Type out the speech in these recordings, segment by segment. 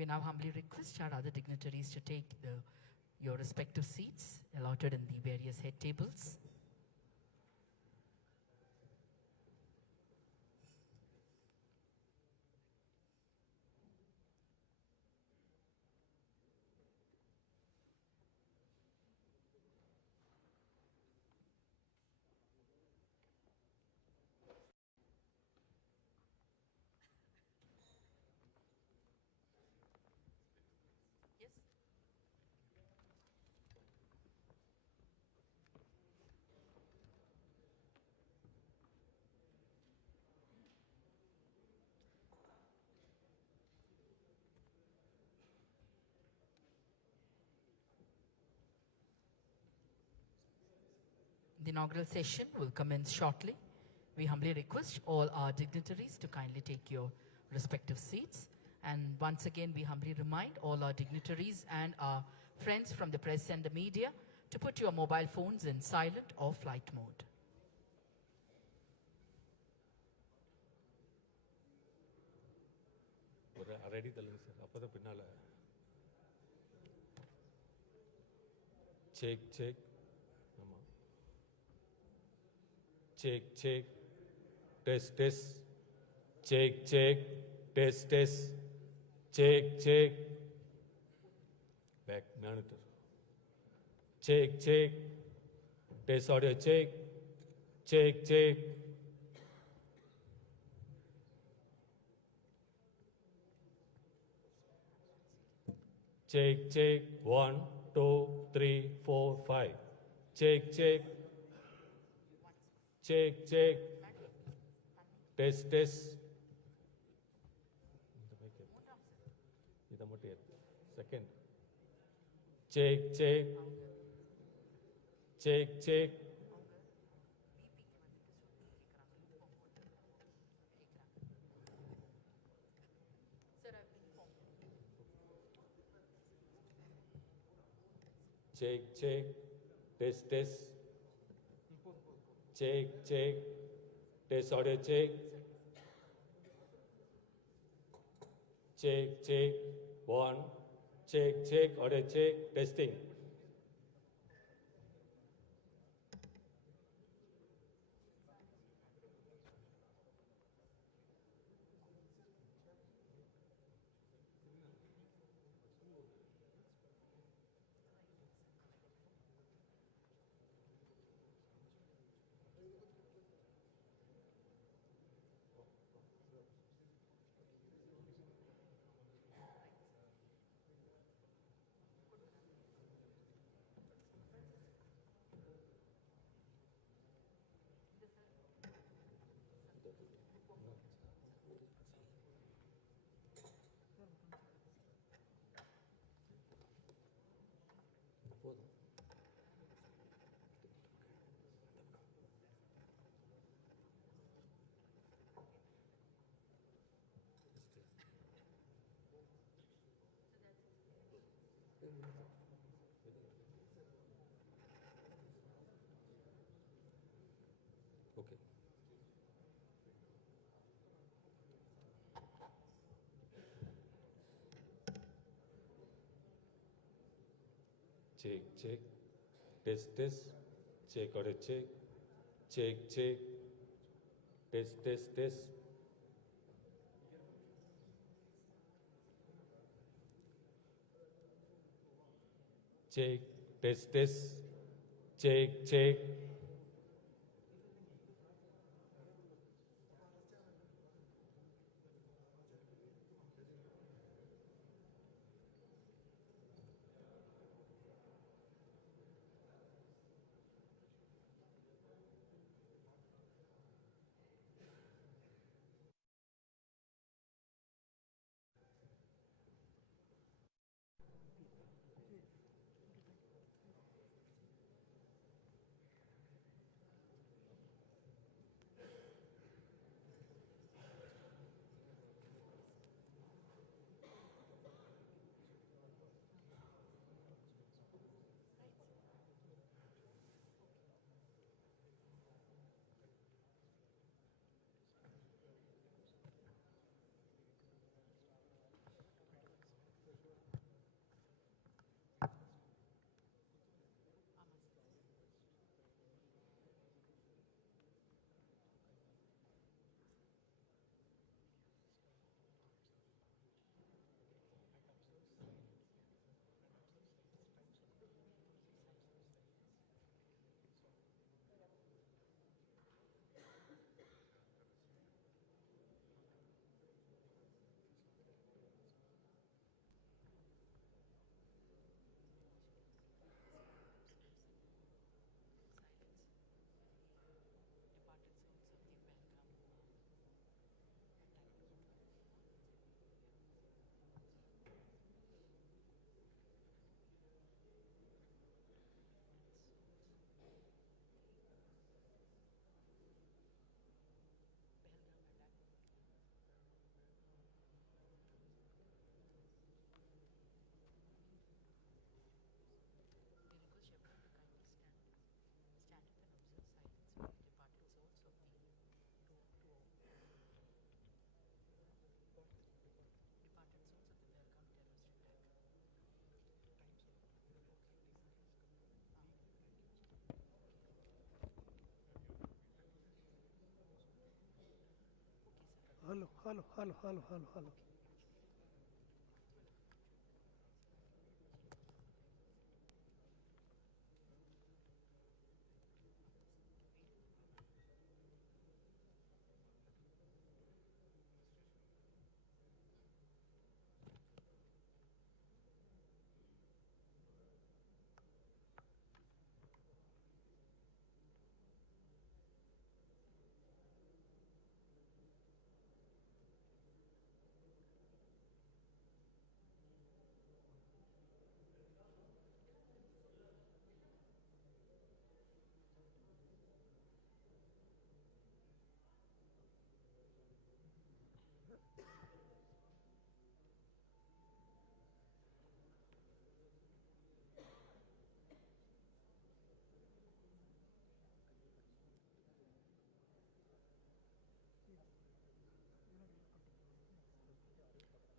We now humbly request our other dignitaries to take your respective seats allotted in the various head tables. The inaugural session will commence shortly. We humbly request all our dignitaries to kindly take your respective seats. And once again, we humbly remind all our dignitaries and our friends from the press and the media to put your mobile phones in silent or flight mode. Check, check. Check, check. Test, test. Check, check. Test, test. Check, check. Back, monitor. Check, check. Test audio, check. Check, check. Check, check. 1, 2, 3, 4, 5. Check, check. Check, check. Test, test. Second. Check, check. Check, check. Check, check. Test, test. Check, check. Test audio, check. Check, check. 1. Check, check. Audio, check. Testing. Okay. Check, check. Test, test. Check audio, check. Check, check. Test, test, test. Check, test, test. Check, check. hello.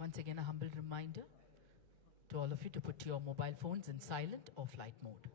Once again, a humble reminder to all of you to put your mobile phones in silent or flight mode.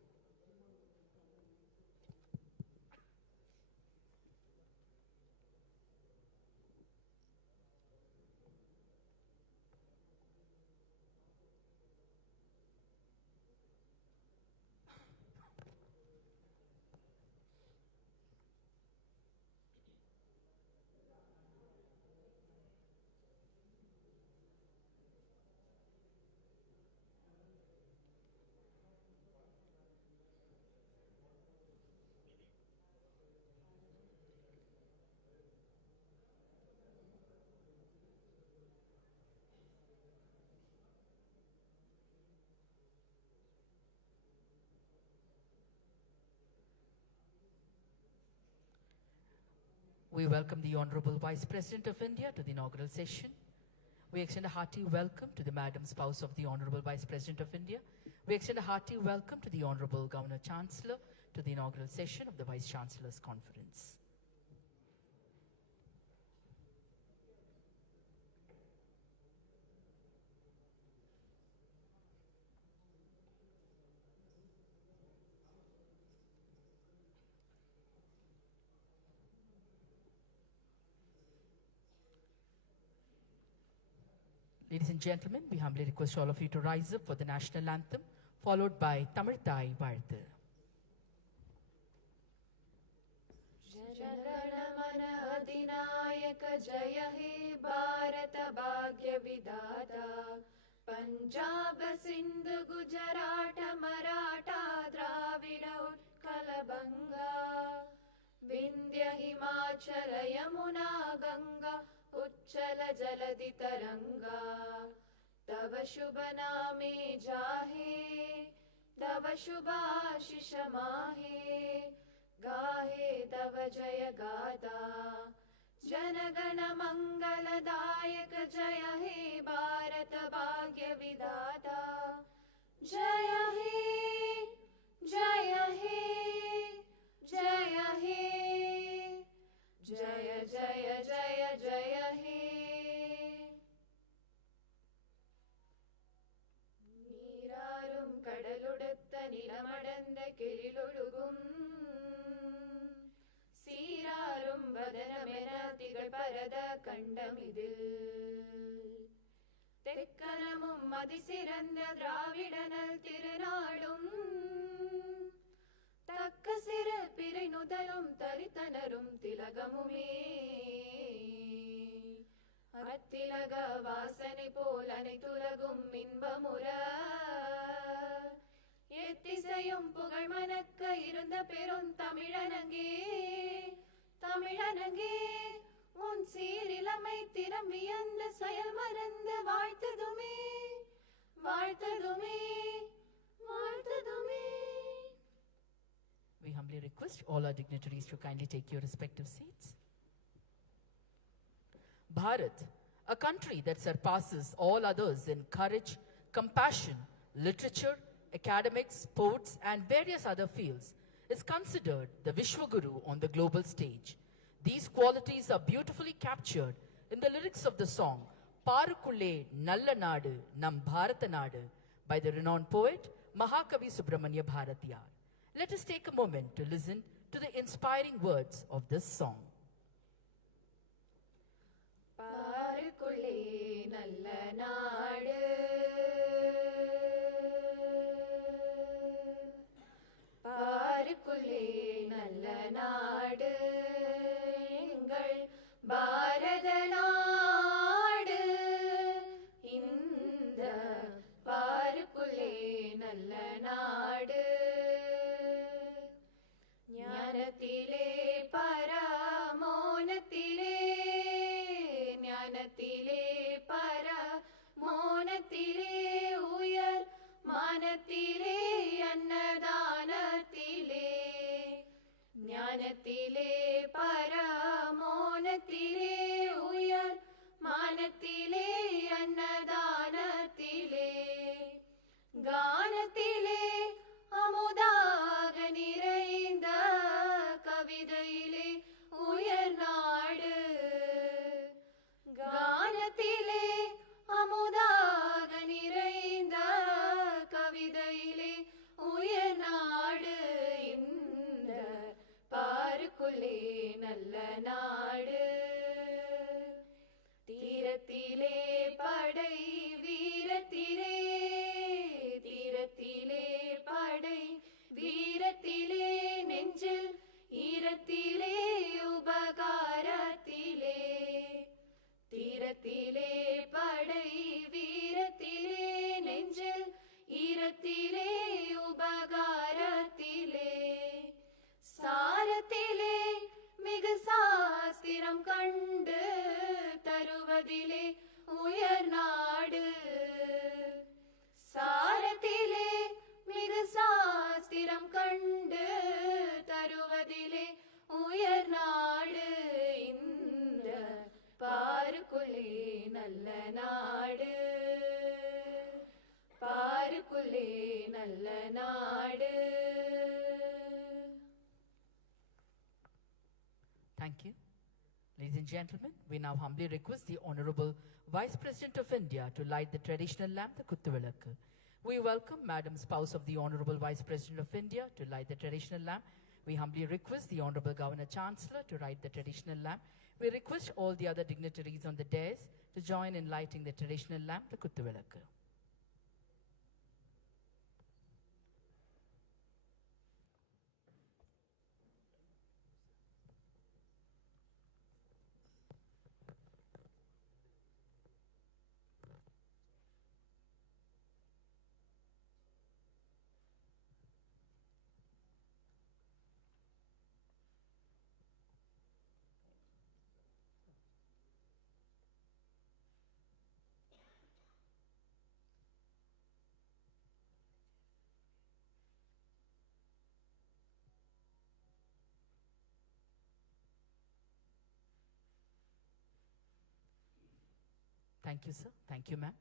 We welcome the Honorable Vice President of India to the inaugural session. We extend a hearty welcome to the Madam Spouse of the Honorable Vice President of India. We extend a hearty welcome to the Honorable Governor Chancellor to the inaugural session of the Vice-Chancellors Conference. Ladies and gentlemen, we humbly request all of you to rise up for the national anthem, followed by Tamil Thai Varthu. Jana Gana Mana अधिनायक जय हे भारत भाग्य विधाता पंजाब सिंध गुजरात मराठा द्राविड उत्कल बंगा विंध्य हिमाचल यमुना गंगा उच्चल जलधि तरंगा तव शुभ नामे जाहे तव शुभ आशीष माहे गाहे तव जय गाथा जनगण मंगलदायक जय हे भारत भाग्य विधाता जय हे जय हे जय हे जय जय जय जय हे नीरारुम கடலுடுத்த நிலமடந்த கிழிலொழுகும் சீராரும் வதனமென திகழ் பரத கண்டமிதில் தெக்கனமும் அதிசிறந்த திராவிடனல் திருநாடும் தக்க சிறு பிறை நுதலும் தரித்தனரும் திலகமுமே அத்திலக வாசனை போல் அனைத்துலகும் இன்பமுற எத்திசையும் புகழ் மணக்க இருந்த பெரும் தமிழனங்கே தமிழனங்கே உன் சீரிலமை திறம் வியந்த செயல் மறந்த வாழ்த்ததுமே வாழ்த்ததுமே வாழ்த்ததுமே. We humbly request all our dignitaries to kindly take your respective seats. Bharat, a country that surpasses all others in courage, compassion, literature, academics, sports, and various other fields, is considered the Vishwaguru on the global stage. These qualities are beautifully captured in the lyrics of the song Parukulle Nalla Nadu Nam Bharata Nadu by the renowned poet Mahakavi Subramanya Bharatiyar. Let us take a moment to listen to the inspiring words of this song. ஞானத்திலே பரமோனத்திலே உயர் மானத்திலே அன்னதானத்திலே கானத்திலே அமுதாக நிறைந்த கவிதையிலே உயர் நாடு கானத்திலே அமுதாக நிறைந்த கவிதையிலே உயர் நாடு இந்த பாருக்குள்ளே நல்ல நாடு தீரத்திலே படை வீரத்திலே தீரத்திலே படை வீரத்திலே நெஞ்சில் ஈரத்திலே உபகாரத்திலே தீரத்திலே படை வீரத்திலே நெஞ்சில் ஈரத்திலே உபகாரத்திலே சாரத்திலே மிகு சாஸ்திரம் கண்டு தருவதிலே உயர் நாடு சாரத்திலே மிகு சாஸ்திரம் கண்டு தருவதிலே உயர் நாடு இந்த பாருக்குள்ளே நல்ல நாடு பாருக்குள்ளே நல்ல நாடு. Thank you. Ladies and gentlemen, we now humbly request the Honorable Vice President of India to light the traditional lamp, the Kuttuvilakku. We welcome Madam Spouse of the Honorable Vice President of India to light the traditional lamp. We humbly request the Honorable Governor Chancellor to light the traditional lamp. We request all the other dignitaries on the dais to join in lighting the traditional lamp, the Kuttuvilakku. Thank you, sir. Thank you, ma'am.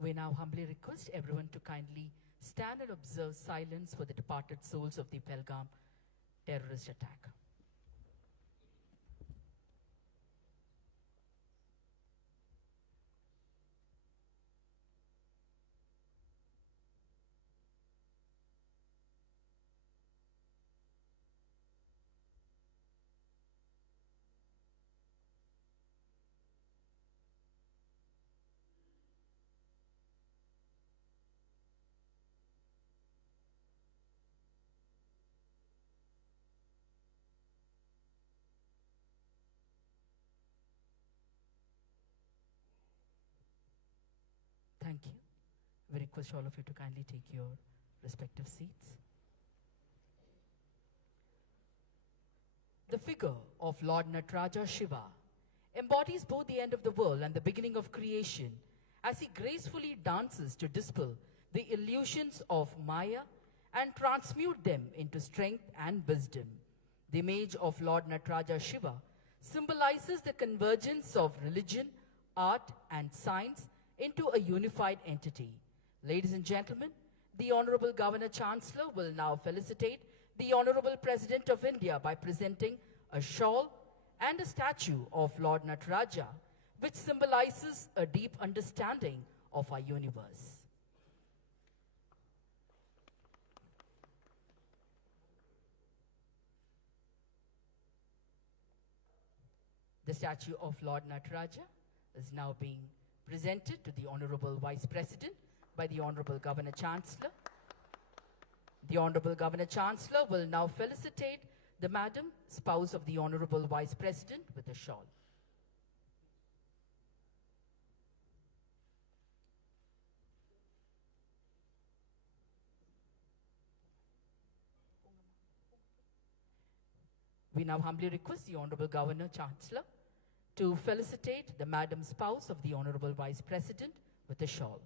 We now humbly request everyone to kindly stand and observe silence for the departed souls of the Pahalgam terrorist attack. Thank you. We request all of you to kindly take your respective seats. The figure of Lord Nataraja Shiva embodies both the end of the world and the beginning of creation as he gracefully dances to dispel the illusions of Maya and transmute them into strength and wisdom. The image of Lord Nataraja Shiva symbolizes the convergence of religion, art, and science into a unified entity. Ladies and gentlemen, the Honorable Governor Chancellor will now felicitate the Honorable President of India by presenting a shawl and a statue of Lord Nataraja, which symbolizes a deep understanding of our universe. The statue of Lord Nataraja is now being presented to the Honorable Vice President by the Honorable Governor Chancellor. The Honorable Governor Chancellor will now felicitate the Madam, spouse of the Honorable Vice President, with a shawl. We now humbly request the Honorable Governor Chancellor to felicitate the Madam Spouse of the Honorable Vice President with a shawl.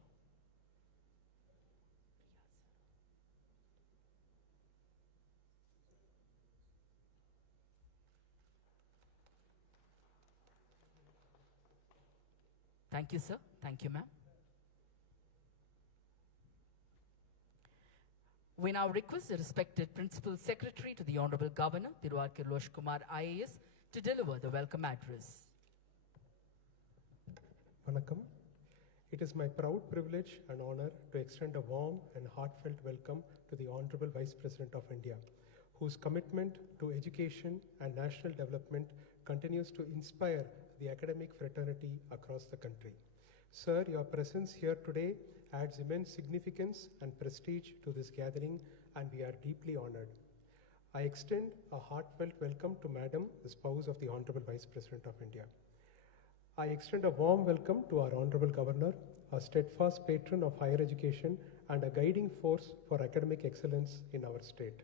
Thank you, sir. Thank you, ma'am. We now request the respected Principal Secretary to the Honorable Governor, Thiru Kirlosh Kumar IAS, to deliver the welcome address. Vanakkam. It is my proud privilege and honor to extend a warm and heartfelt welcome to the Honorable Vice President of India, whose commitment to education and national development continues to inspire the academic fraternity across the country. Sir, your presence here today adds immense significance and prestige to this gathering, and we are deeply honored. I extend a heartfelt welcome to Madam, the spouse of the Honorable Vice President of India. I extend a warm welcome to our Honorable Governor, a steadfast patron of higher education and a guiding force for academic excellence in our state.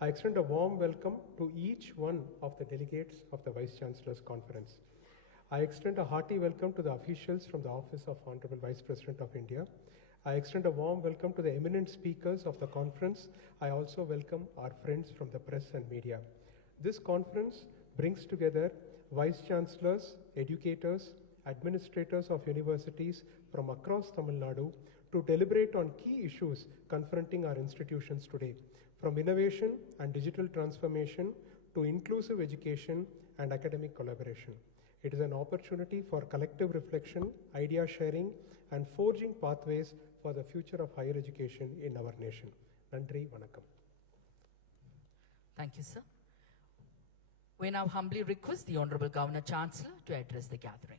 I extend a warm welcome to each one of the delegates of the Vice-Chancellors Conference. I extend a hearty welcome to the officials from the Office of Honorable Vice President of India. I extend a warm welcome to the eminent speakers of the conference. I also welcome our friends from the press and media. This conference brings together Vice-Chancellors, educators, administrators of universities from across Tamilnadu to deliberate on key issues confronting our institutions today, from innovation and digital transformation to inclusive education and academic collaboration. It is an opportunity for collective reflection, idea sharing, and forging pathways for the future of higher education in our nation. Nandri Vanakkam. Thank you, sir. We now humbly request the Honorable Governor Chancellor to address the gathering.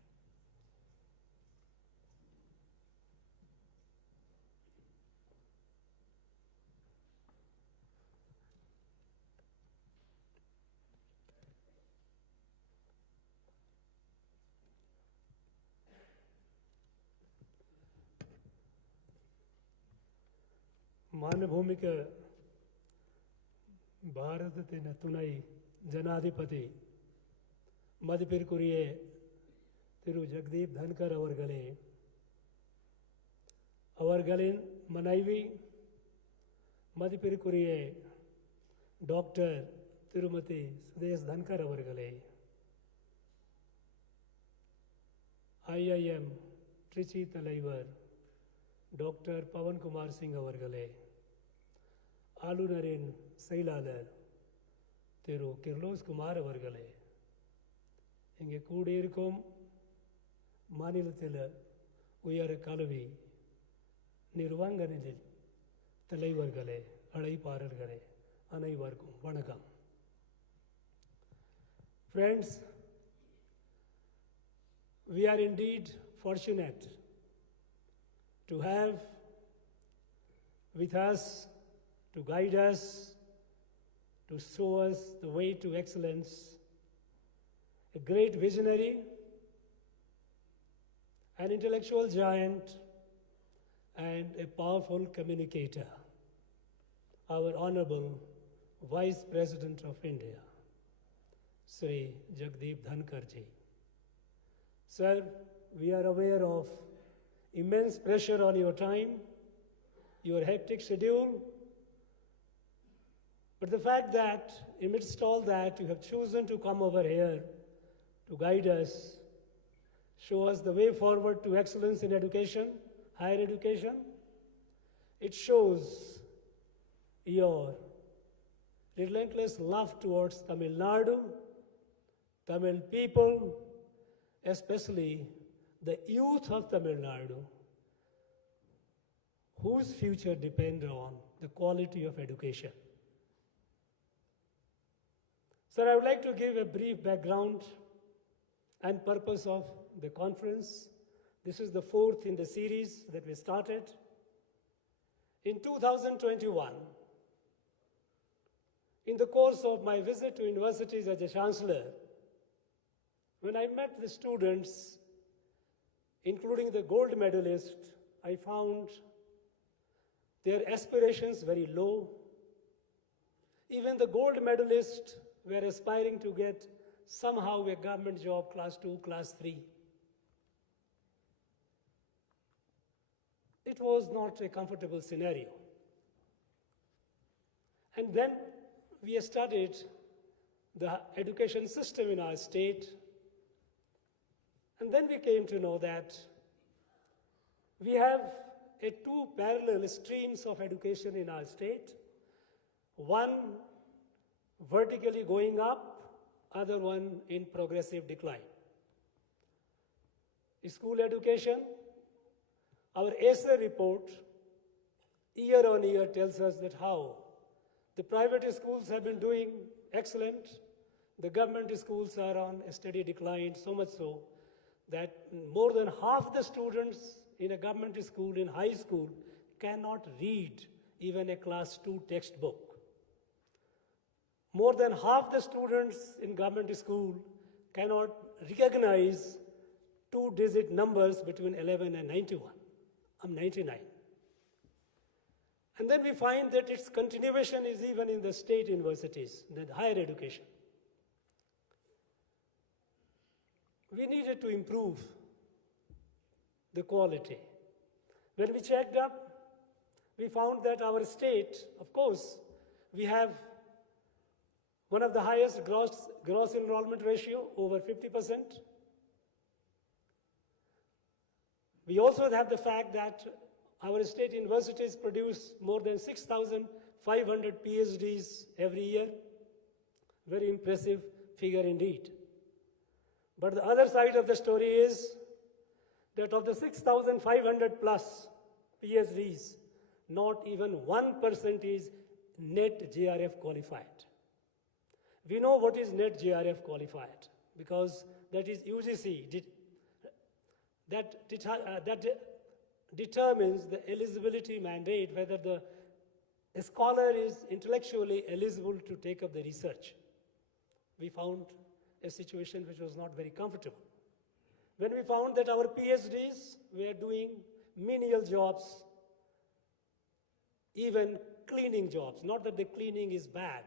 ಮಾನಭೂಮಿಕ ಭಾರತத்தின் துணை ஜனாதிபதி மதிப்பிற்குரிய திரு ஜக்தீப் தன்கர் அவர்களே, அவர்களின் மனைவி மதிப்பிற்குரிய doctor திருமதி சுதேஷ் தன்கர் அவர்களே, IIM Trichy தலைவர் டாக்டர் பவன்குமார் சிங் அவர்களே, ஆளுநரின் செயலாளர் திரு கிர்லோஸ் குமார் அவர்களே, இங்கே கூடியிருக்கும் மாநிலத்தில் உயர் கல்வி நிர்வாகங்களில் தலைவர்களே, அழைப்பாளர்களே, அனைவருக்கும் வணக்கம். Friends, we are indeed fortunate to have with us, to guide us, to show us the way to excellence, a great visionary, an intellectual giant, and a powerful communicator, our Honorable Vice President of India, Sri Jagdeep Dhankar ji. Sir, we are aware of immense pressure on your time, your hectic schedule, but the fact that amidst all that you have chosen to come over here to guide us, show us the way forward to excellence in education, higher education, it shows your relentless love towards Tamil Nadu, Tamil people, especially the youth of Tamil Nadu, whose future depends on the quality of education. Sir, I would like to give a brief background and purpose of the conference. This is the fourth in the series that we started. In 2021, in the course of my visit to universities as a chancellor, when I met the students, including the gold medalist, I found their aspirations very low. Even the gold medalist were aspiring to get somehow a government job, class 2, class 3. It was not a comfortable scenario. And then we studied the education system in our state, and then we came to know that we have two parallel streams of education in our state, one vertically going up, other one in progressive decline. School education, our ASER report year on year tells us that how the private schools have been doing excellent, the government schools are on a steady decline, so much so that more than half the students in a government school, in high school, cannot read even a class 2 textbook. More than half the students in government school cannot recognize 2-digit numbers between 11 and 91. I'm 99. And then we find that its continuation is even in the state universities, the higher education. We needed to improve the quality. When we checked up, we found that our state, of course, we have one of the highest gross enrollment ratio, over 50%. We also have the fact that our state universities produce more than 6,500 PhDs every year. Very impressive figure indeed. But the other side of the story is that of the 6,500 plus PhDs, not even 1% is net JRF qualified. We know what is net JRF qualified because that is UGC, that determines the eligibility mandate, whether the scholar is intellectually eligible to take up the research. We found a situation which was not very comfortable. When we found that our PhDs were doing menial jobs, even cleaning jobs, not that the cleaning is bad,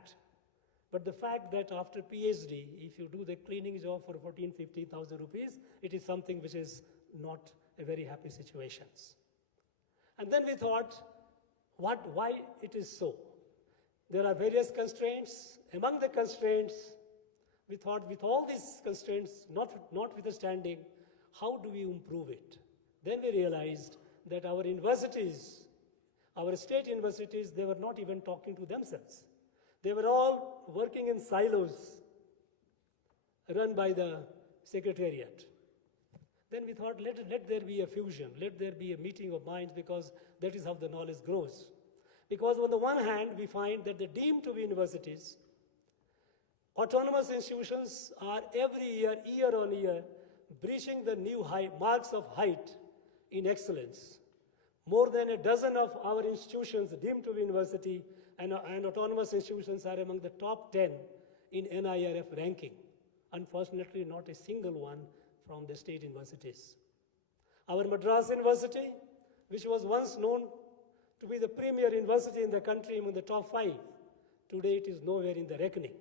but the fact that after PhD, if you do the cleaning job for 14,000-15,000 rupees, it is something which is not a very happy situation. And then we thought, why it is so? There are various constraints. Among the constraints, we thought with all these constraints, notwithstanding, how do we improve it? Then we realized that our universities, our state universities, they were not even talking to themselves. They were all working in silos run by the secretariat. Then we thought, let there be a fusion, let there be a meeting of minds, because that is how the knowledge grows. Because on the one hand, we find that the deemed to be universities, autonomous institutions are every year, year on year, breaching the new marks of height in excellence. More than a dozen of our institutions deemed to be university and autonomous institutions are among the top 10 in NIRF ranking. Unfortunately, not a single one from the state universities. Our Madras University, which was once known to be the premier university in the country among the top 5, today it is nowhere in the reckoning.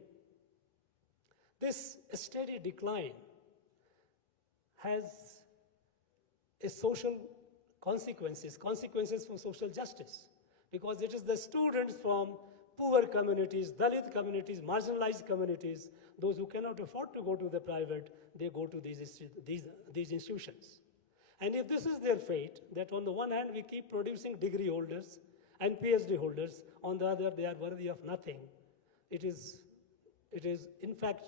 This steady decline has a social consequences for social justice, because it is the students from poor communities, Dalit communities, marginalized communities, those who cannot afford to go to the private, they go to these institutions. And if this is their fate, that on the one hand we keep producing degree holders and PhD holders, on the other they are worthy of nothing, it is in fact,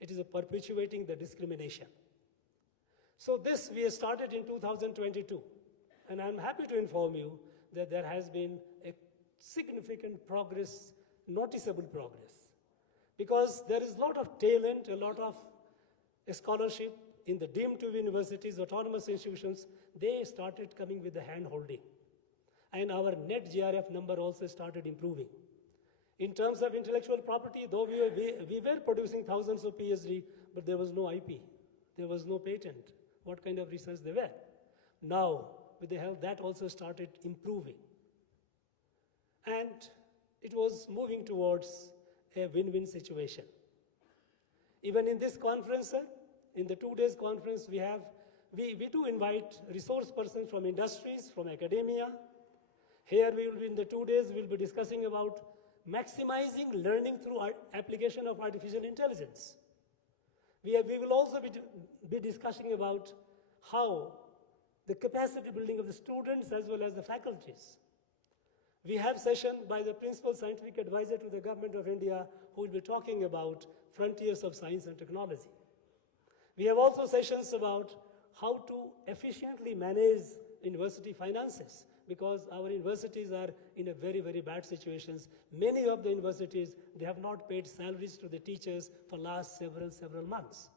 it is perpetuating the discrimination. So this we started in 2022, and I'm happy to inform you that there has been a significant progress, noticeable progress, because there is a lot of talent, a lot of scholarship in the deemed to be universities, autonomous institutions. They started coming with the hand-holding. And our net GRF number also started improving. In terms of intellectual property, though we were producing thousands of PhD, but there was no IP, there was no patent. What kind of research they were? Now, with the help, that also started improving. And it was moving towards a win-win situation. Even in this conference, sir, in the 2 days conference we do invite resource persons from industries, from academia. Here we will be in the 2 days, we'll be discussing about maximizing learning through application of artificial intelligence. We will also be discussing about how the capacity building of the students as well as the faculties. We have session by the Principal Scientific Advisor to the Government of India who will be talking about frontiers of science and technology. We have also sessions about how to efficiently manage university finances, because our universities are in a very, very bad situations. Many of the universities, they have not paid salaries to the teachers for last several months.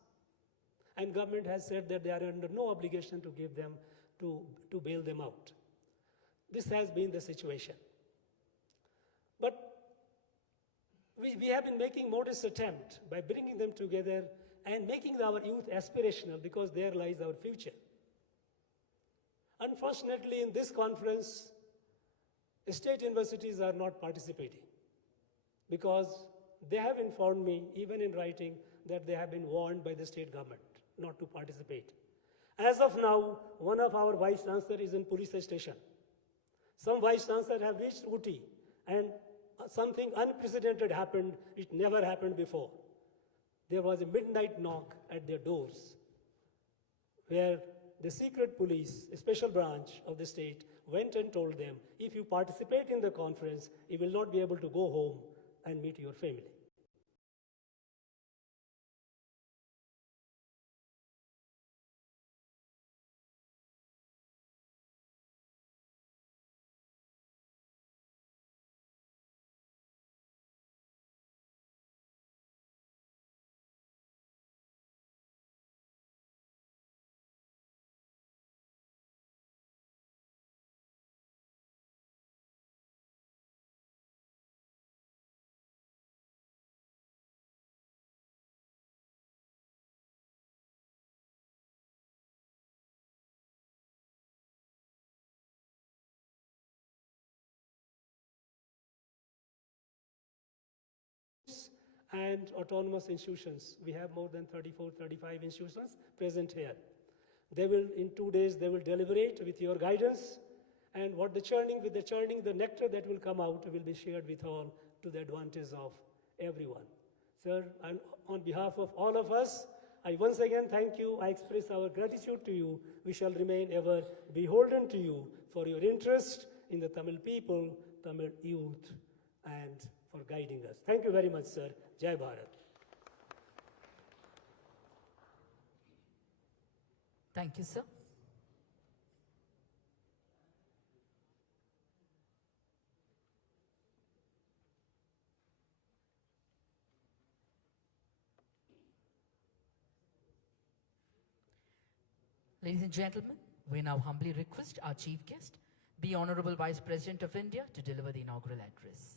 And government has said that they are under no obligation to give them, to bail them out. This has been the situation. But we have been making modest attempt by bringing them together and making our youth aspirational, because there lies our future. Unfortunately, in this conference, state universities are not participating, because they have informed me, even in writing, that they have been warned by the state government not to participate. As of now, one of our vice-chancellors is in police station. Some vice-chancellors have reached Uti, and something unprecedented happened. It never happened before. There was a midnight knock at their doors, where the secret police, a special branch of the state, went and told them, if you participate in the conference, you will not be able to go home and meet your family. And autonomous institutions. We have more than 34, 35 institutions present here. They will, in 2 days, they will deliberate with your guidance, and with the churning, the nectar that will come out will be shared with all to the advantage of everyone. Sir, and on behalf of all of us, I once again thank you. I express our gratitude to you. We shall remain ever beholden to you for your interest in the Tamil people, Tamil youth, and for guiding us. Thank you very much, sir. Jai Bharat. Thank you, sir. Ladies and gentlemen, we now humbly request our chief guest, the Honorable Vice President of India, to deliver the inaugural address.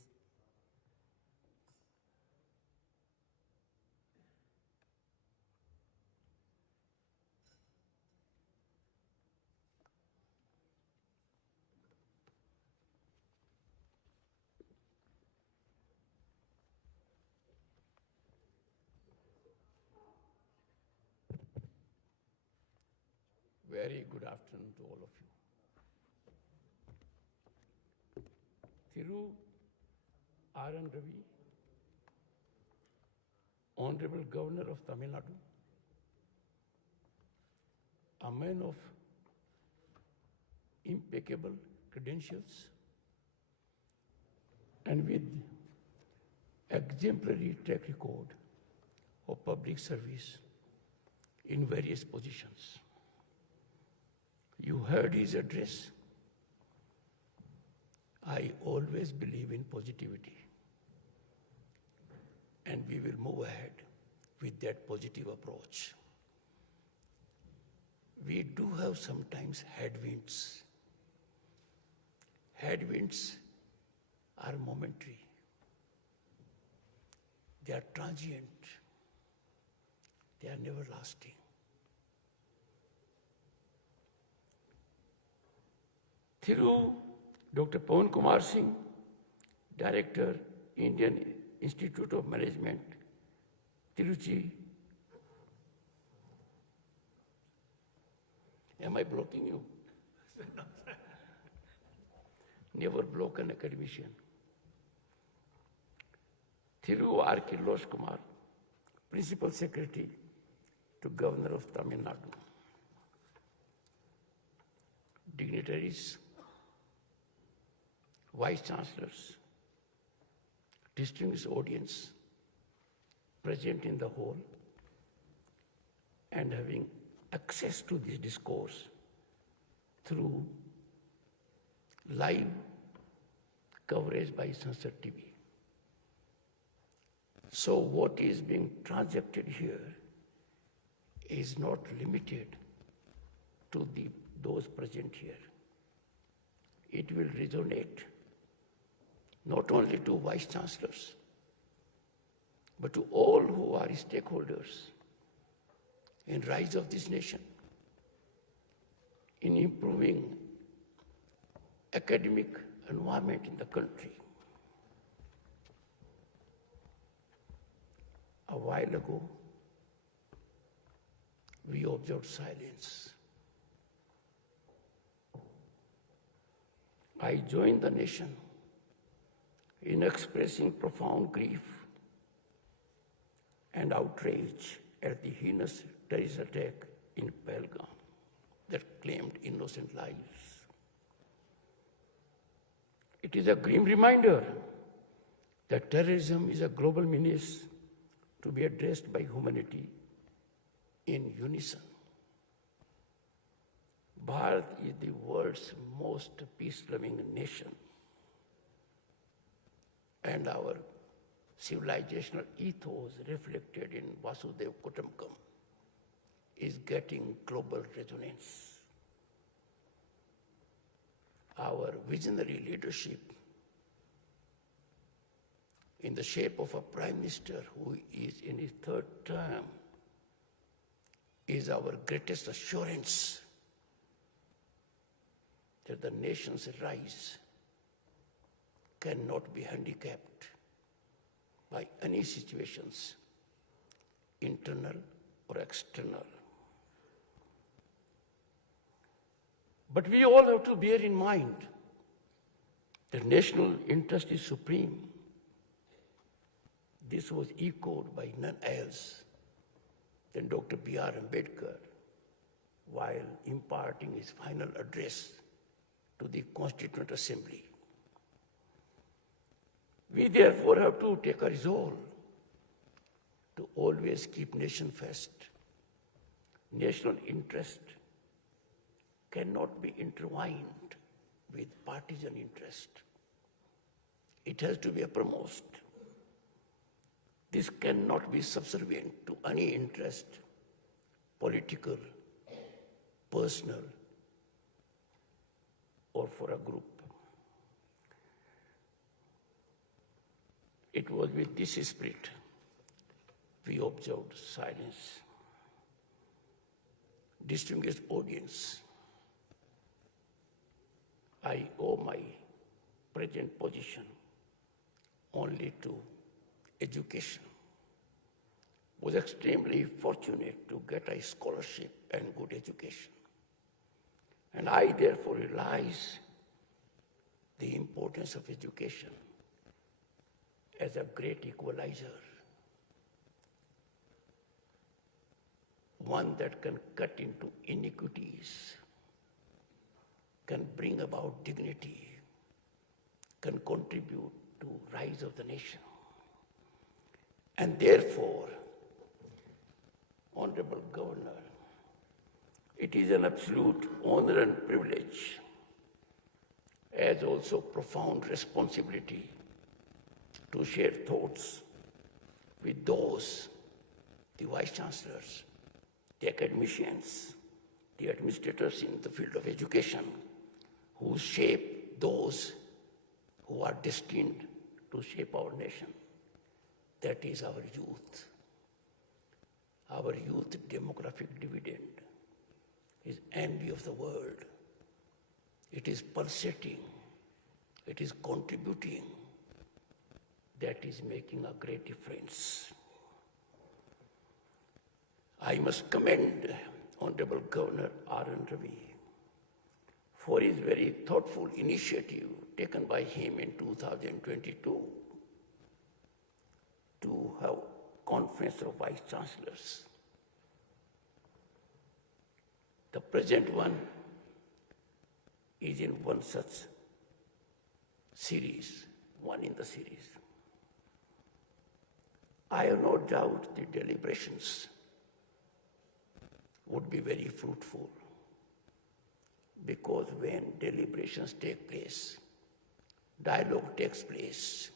Very good afternoon to all of you. Thiru R.N. Ravi, Honorable Governor of Tamilnadu, a man of impeccable credentials and with exemplary track record of public service in various positions. You heard his address. I always believe in positivity, and we will move ahead with that positive approach. We do have sometimes headwinds. Headwinds are momentary. They are transient. They are never lasting. Thiru, Dr. Pawan Kumar Singh, Director, Indian Institute of Management, Tiruchi, Am I blocking you? Never block an academician. Thiru R. Kirlosh Kumar, Principal Secretary to Governor of Tamilnadu. Dignitaries, Vice-Chancellors, distinguished audience present in the hall and having access to this discourse through live coverage by Sansad TV. So what is being transacted here is not limited to those present here. It will resonate not only to Vice-Chancellors, but to all who are stakeholders in rise of this nation, in improving academic environment in the country. A while ago, we observed silence. I joined the nation in expressing profound grief and outrage at the heinous terrorist attack in Pahalgam that claimed innocent lives. It is a grim reminder that terrorism is a global menace to be addressed by humanity in unison. Bharat is the world's most peace-loving nation, and our civilizational ethos reflected in Vasudhaiva Kutumbakam is getting global resonance. Our visionary leadership in the shape of a Prime Minister who is in his third term is our greatest assurance that the nation's rise cannot be handicapped by any situations, internal or external. But we all have to bear in mind that national interest is supreme. This was echoed by none else than Dr. B.R. Ambedkar while imparting his final address to the Constituent Assembly. We therefore have to take a resolve to always keep nation first. National interest cannot be intertwined with partisan interest. It has to be uppermost. This cannot be subservient to any interest, political, personal, or for a group. It was with this spirit we observed silence. Distinguished audience, I owe my present position only to education. Was extremely fortunate to get a scholarship and good education. And I therefore realize the importance of education as a great equalizer, one that can cut into inequities, can bring about dignity, can contribute to rise of the nation. And therefore, Honorable Governor, it is an absolute honor and privilege, as also profound responsibility, to share thoughts with those, the Vice-Chancellors, the academicians, the administrators in the field of education, who shape those who are destined to shape our nation. That is our youth. Our youth demographic dividend is envy of the world. It is pulsating. It is contributing. That is making a great difference. I must commend Honorable Governor R.N. Ravi for his very thoughtful initiative taken by him in 2022 to have Conference of Vice-Chancellors. The present one is in one such series, one in the series. I have no doubt the deliberations would be very fruitful, because when deliberations take place, dialogue takes place,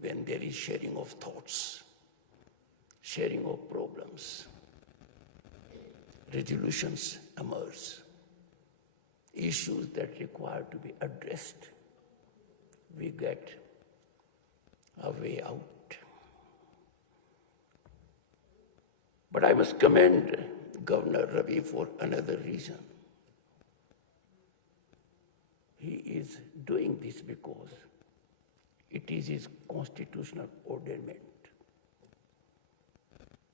when there is sharing of thoughts, sharing of problems, resolutions emerge, issues that require to be addressed, we get a way out. But I must commend Governor Ravi for another reason. He is doing this because it is his constitutional ordainment.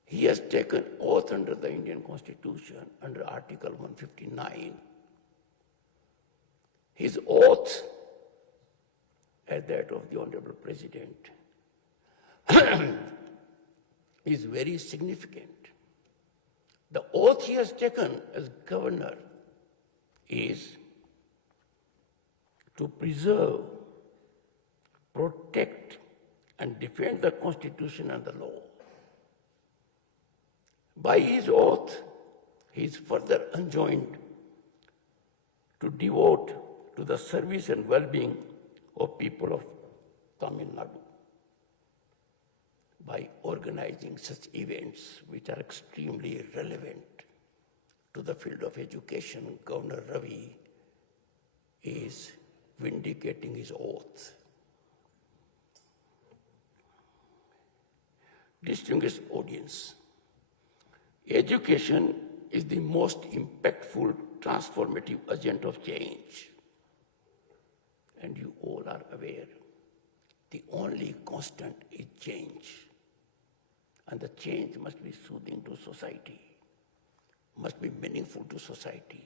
He has taken oath under the Indian Constitution, under Article 159. His oath, as that of the Honorable President, is very significant. The oath he has taken as governor is to preserve, protect, and defend the Constitution and the law. By his oath, he is further enjoined to devote to the service and well-being of people of Tamilnadu by organizing such events which are extremely relevant to the field of education. Governor Ravi is vindicating his oath. Distinguished audience, education is the most impactful, transformative agent of change. And you all are aware, the only constant is change. And the change must be soothing to society, must be meaningful to society,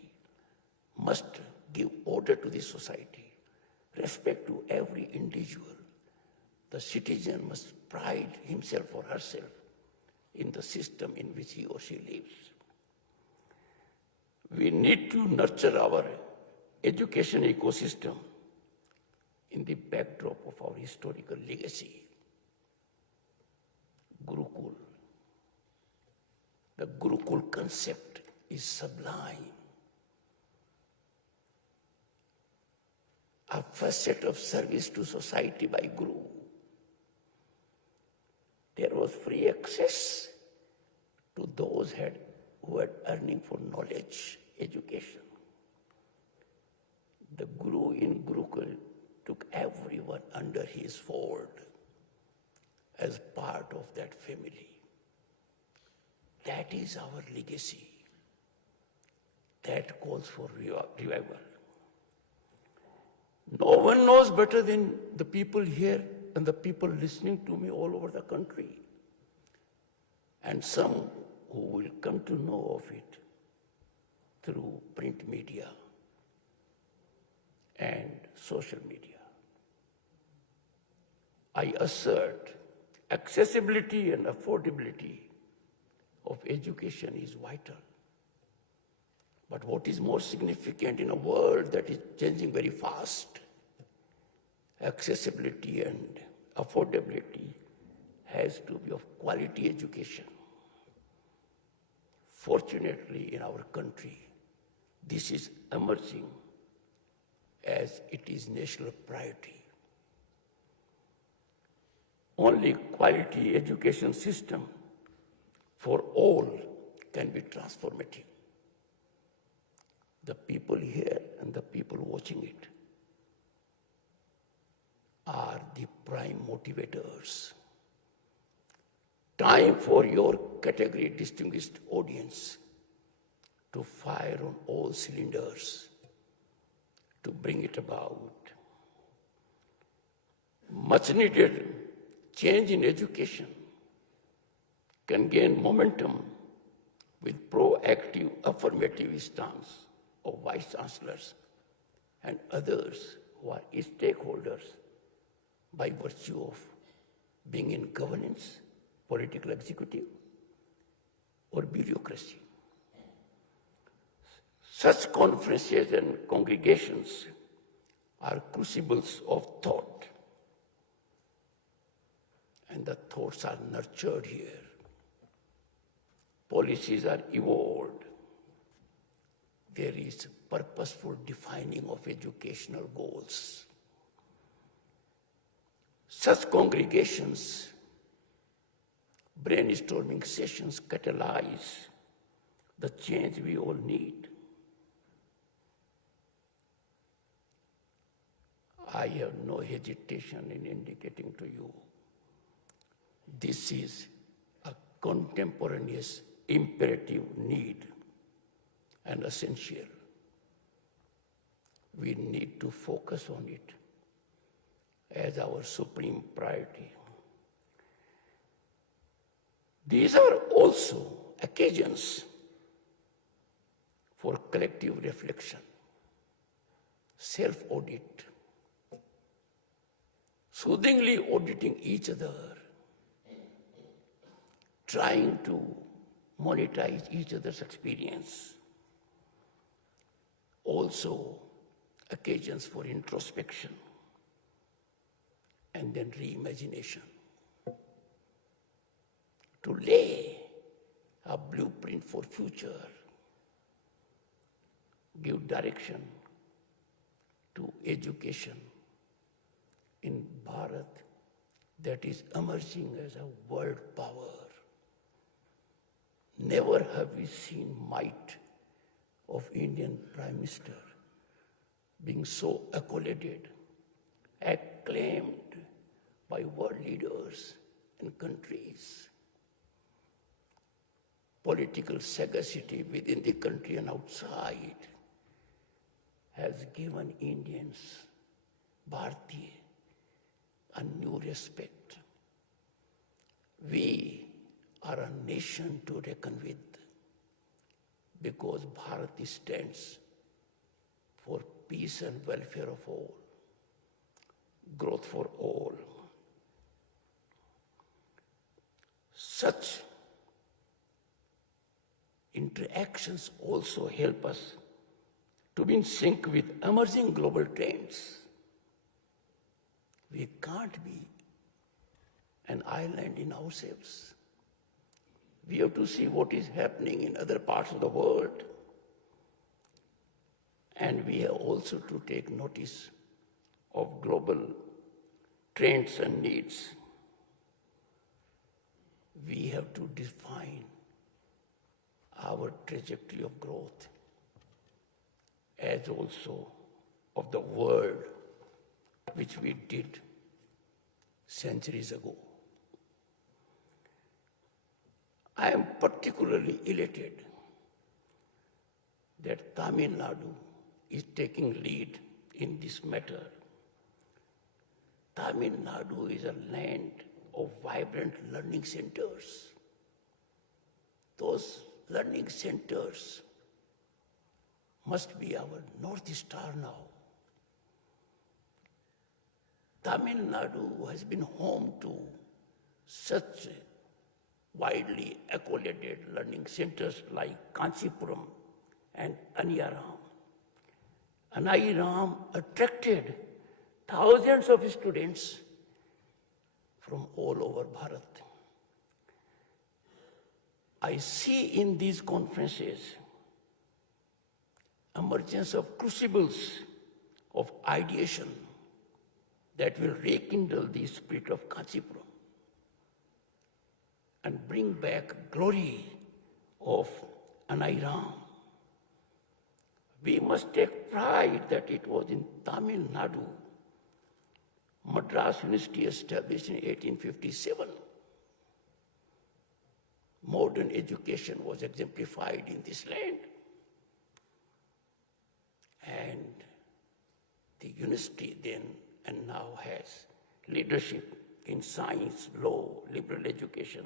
must give order to the society, respect to every individual. The citizen must pride himself or herself in the system in which he or she lives. We need to nurture our education ecosystem in the backdrop of our historical legacy. Gurukul. The Gurukul concept is sublime. A facet of service to society by Guru. There was free access to those who had earning for knowledge, education. The Guru in Gurukul took everyone under his fold as part of that family. That is our legacy. That calls for revival. No one knows better than the people here and the people listening to me all over the country, and some who will come to know of it through print media and social media. I assert accessibility and affordability of education is vital. But what is more significant in a world that is changing very fast, accessibility and affordability has to be of quality education. Fortunately, in our country, this is emerging as it is national priority. Only quality education system for all can be transformative. The people here and the people watching it are the prime motivators. Time for your category, distinguished audience, to fire on all cylinders to bring it about. Much needed change in education can gain momentum with proactive affirmative stance of Vice-Chancellors and others who are stakeholders by virtue of being in governance, political executive, or bureaucracy. Such conferences and congregations are crucibles of thought, and the thoughts are nurtured here. Policies are evolved. There is purposeful defining of educational goals. Such congregations, brainstorming sessions catalyze the change we all need. I have no hesitation in indicating to you, this is a contemporaneous imperative need and essential. We need to focus on it as our supreme priority. These are also occasions for collective reflection, self-audit, soothingly auditing each other, trying to monetize each other's experience. Also, occasions for introspection and then reimagination. To lay a blueprint for future, give direction to education in Bharat that is emerging as a world power. Never have we seen might of Indian Prime Minister being so accoladed, acclaimed by world leaders and countries. Political sagacity within the country and outside has given Indians, Bharati, a new respect. We are a nation to reckon with because Bharati stands for peace and welfare of all, growth for all. Such interactions also help us to be in sync with emerging global trends. We can't be an island in ourselves. We have to see what is happening in other parts of the world. And we have also to take notice of global trends and needs. We have to define our trajectory of growth as also of the world which we did centuries ago. I am particularly elated that Tamilnadu is taking lead in this matter. Tamilnadu is a land of vibrant learning centers. Those learning centers must be our North Star now. Tamilnadu has been home to such widely accoladed learning centers like Kanchipuram and Aniyaram. Aniyaram attracted thousands of students from all over Bharat. I see in these conferences emergence of crucibles of ideation that will rekindle the spirit of Kanchipuram and bring back glory of Aniyaram. We must take pride that it was in Tamil Nadu, Madras University established in 1857. Modern education was exemplified in this land. And the university then and now has leadership in science, law, liberal education,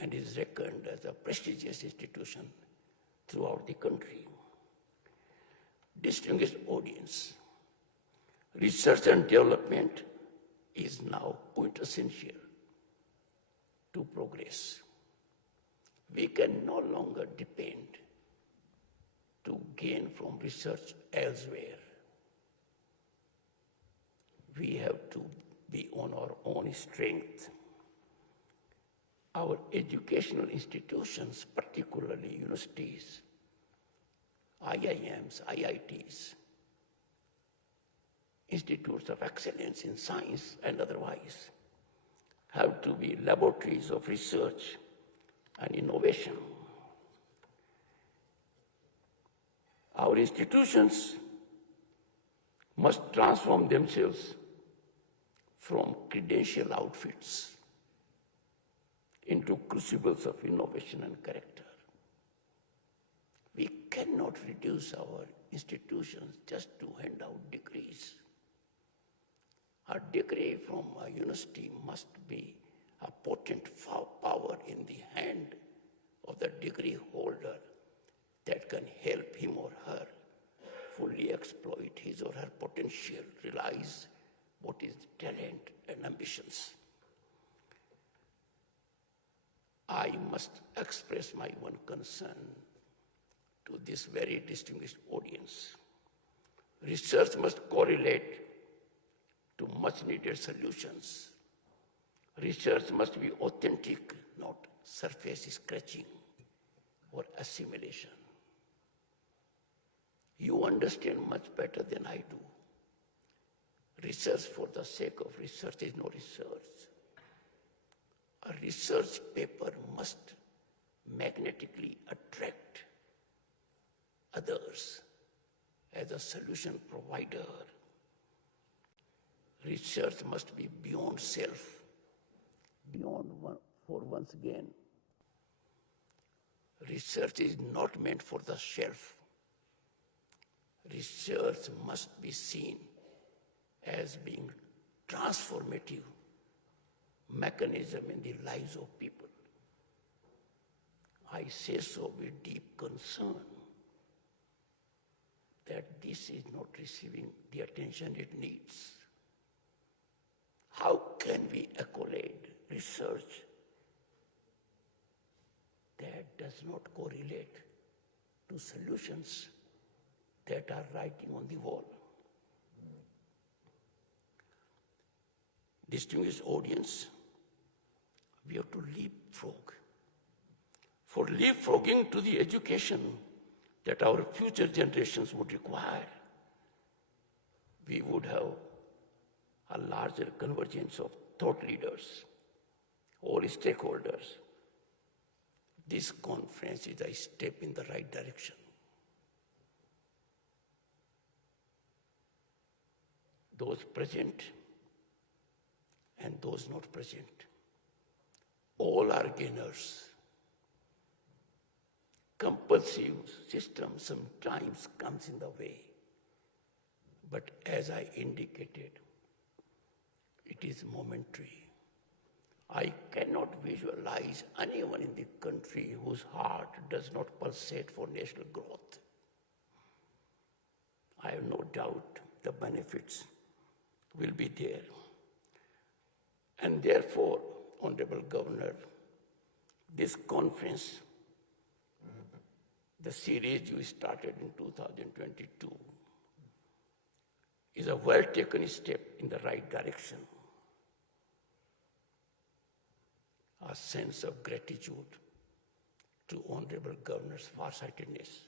and is reckoned as a prestigious institution throughout the country. Distinguished audience, research and development is now quintessential to progress. We can no longer depend to gain from research elsewhere. We have to be on our own strength. Our educational institutions, particularly universities, IIMs, IITs, institutes of excellence in science and otherwise, have to be laboratories of research and innovation. Our institutions must transform themselves from credential outfits into crucibles of innovation and character. We cannot reduce our institutions just to hand out degrees. A degree from a university must be a potent power in the hand of the degree holder that can help him or her fully exploit his or her potential, realize what is talent and ambitions. I must express my one concern to this very distinguished audience. Research must correlate to much needed solutions. Research must be authentic, not surface scratching or assimilation. You understand much better than I do. Research for the sake of research is no research. A research paper must magnetically attract others as a solution provider. Research must be beyond self, beyond for one's gain. Research is not meant for the shelf. Research must be seen as being transformative mechanism in the lives of people. I say so with deep concern that this is not receiving the attention it needs. How can we accolade research that does not correlate to solutions that are writing on the wall? Distinguished audience, we have to leapfrog. For leapfrogging to the education that our future generations would require, we would have a larger convergence of thought leaders, all stakeholders. This conference is a step in the right direction. Those present and those not present, all are gainers. Compulsive system sometimes comes in the way, but as I indicated, it is momentary. I cannot visualize anyone in the country whose heart does not pulsate for national growth. I have no doubt the benefits will be there. And therefore, Honorable Governor, this conference, the series you started in 2022, is a well-taken step in the right direction. A sense of gratitude to Honorable Governor's farsightedness.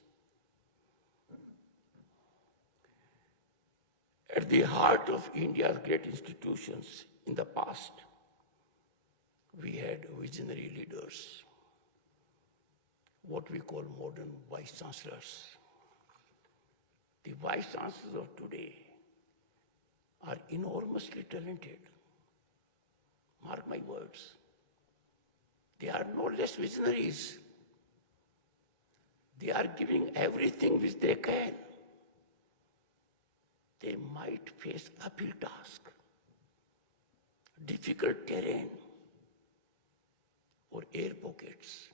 At the heart of India's great institutions in the past, we had visionary leaders, what we call modern Vice-Chancellors. The Vice-Chancellors of today are enormously talented. Mark my words. They are no less visionaries. They are giving everything which they can. They might face uphill task, difficult terrain, or air pockets,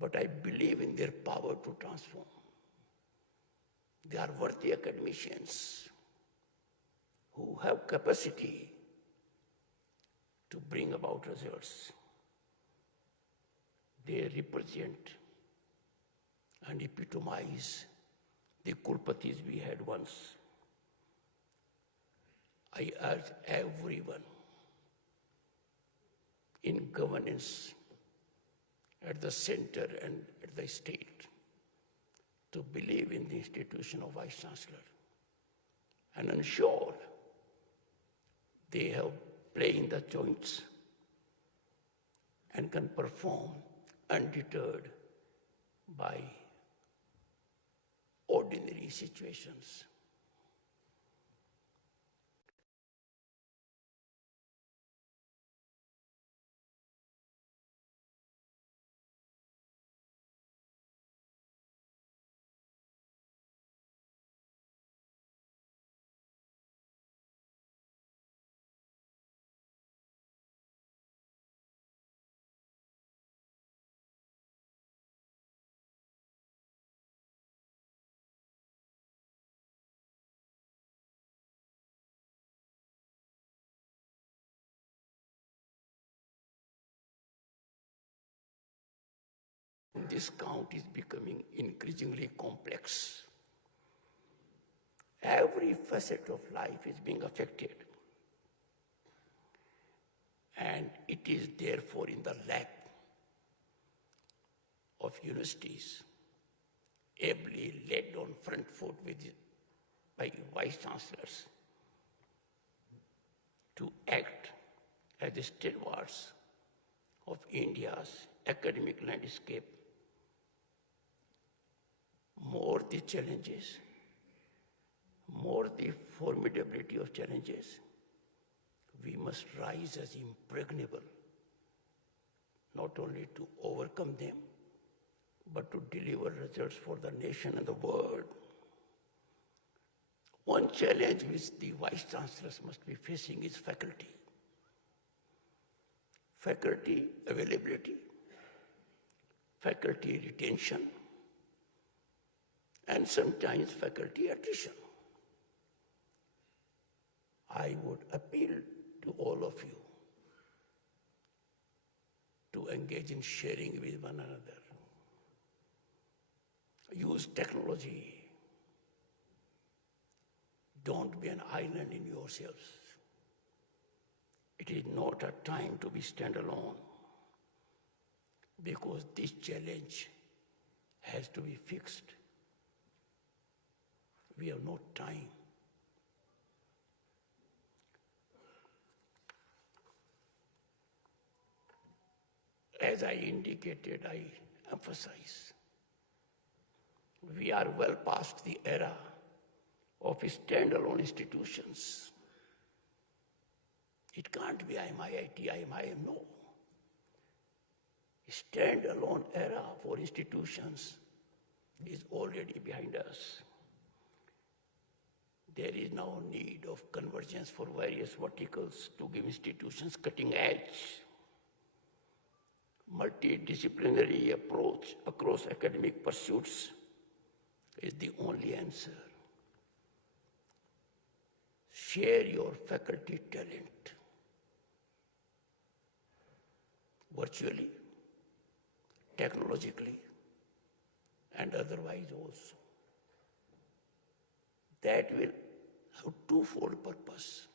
but I believe in their power to transform. They are worthy academicians who have capacity to bring about results. They represent and epitomize the Kulpatis we had once. I urge everyone in governance at the center and at the state to believe in the institution of Vice-Chancellor and ensure they have play in the joints and can perform undeterred by ordinary situations. This count is becoming increasingly complex. Every facet of life is being affected. And it is therefore in the lap of universities, ably led on front foot by Vice-Chancellors, to act as the stalwarts of India's academic landscape. More the challenges, more the formidability of challenges, we must rise as impregnable, not only to overcome them, but to deliver results for the nation and the world. One challenge which the Vice-Chancellors must be facing is faculty. Faculty availability, faculty retention, and sometimes faculty attrition. I would appeal to all of you to engage in sharing with one another. Use technology. Don't be an island in yourselves. It is not a time to be standalone, because this challenge has to be fixed. We have no time. As I indicated, I emphasize, we are well past the era of standalone institutions. It can't be I'm IIT, I'm IIM, no. Standalone era for institutions is already behind us. There is now need of convergence for various verticals to give institutions cutting edge. Multidisciplinary approach across academic pursuits is the only answer. Share your faculty talent virtually, technologically, and otherwise also. That will have twofold purpose.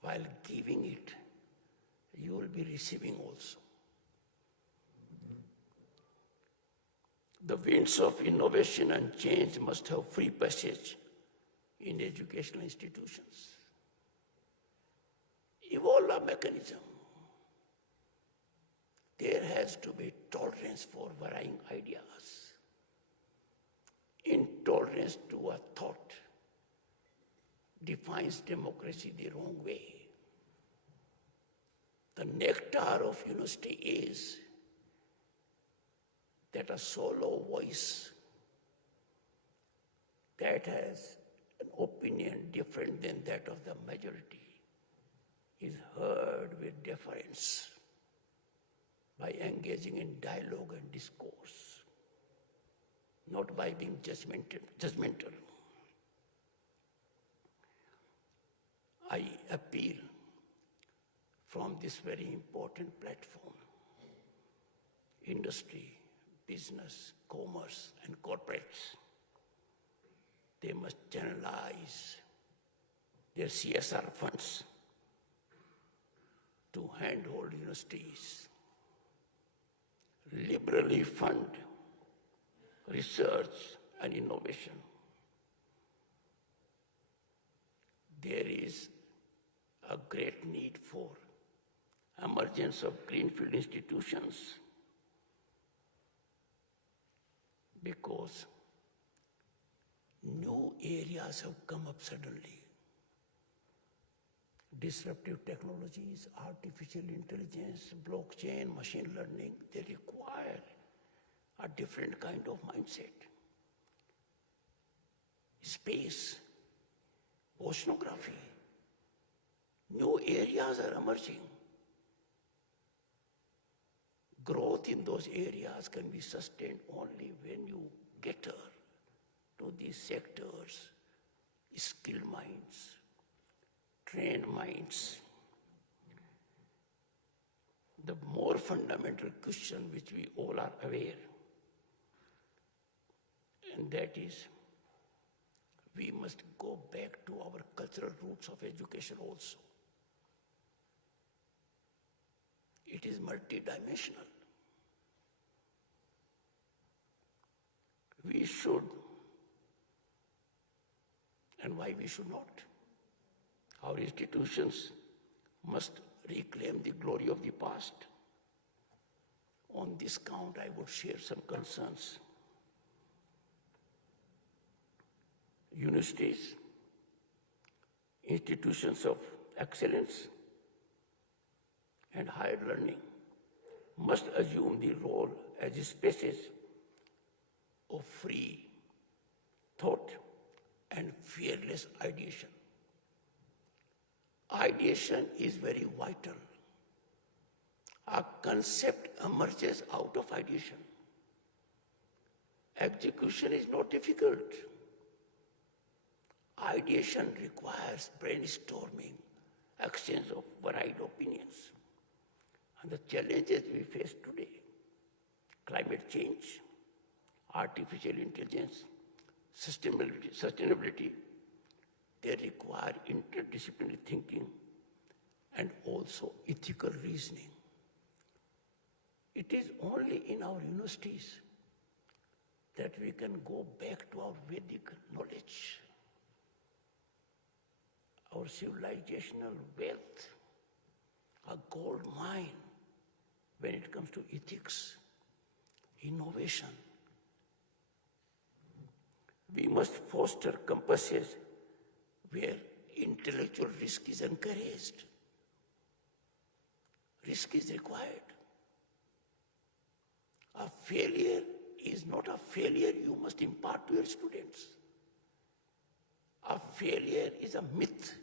While giving it, you will be receiving also. The winds of innovation and change must have free passage in educational institutions. Evolve a mechanism. There has to be tolerance for varying ideas. Intolerance to a thought defines democracy the wrong way. The nectar of university is that a solo voice that has an opinion different than that of the majority is heard with deference. by engaging in dialogue and discourse, not by being judgmental. I appeal from this very important platform, industry, business, commerce, and corporates, they must channelize their CSR funds to handhold universities, liberally fund research and innovation. There is a great need for emergence of greenfield institutions because new areas have come up suddenly. Disruptive technologies, artificial intelligence, blockchain, machine learning, they require a different kind of mindset. Space, oceanography, new areas are emerging. Growth in those areas can be sustained only when you cater to these sectors, skilled minds, trained minds. The more fundamental question which we all are aware, and that is, we must go back to our cultural roots of education also. It is multidimensional. We should, and why we should not? Our institutions must reclaim the glory of the past. On this count, I would share some concerns. Universities, institutions of excellence, and higher learning must assume the role as spaces of free thought and fearless ideation. Ideation is very vital. A concept emerges out of ideation. Execution is not difficult. Ideation requires brainstorming, exchange of varied opinions. And the challenges we face today, climate change, artificial intelligence, sustainability, they require interdisciplinary thinking and also ethical reasoning. It is only in our universities that we can go back to our Vedic knowledge, our civilizational wealth, a gold mine when it comes to ethics, innovation. We must foster campuses where intellectual risk is encouraged. Risk is required. A failure is not a failure you must impart to your students. A failure is a myth.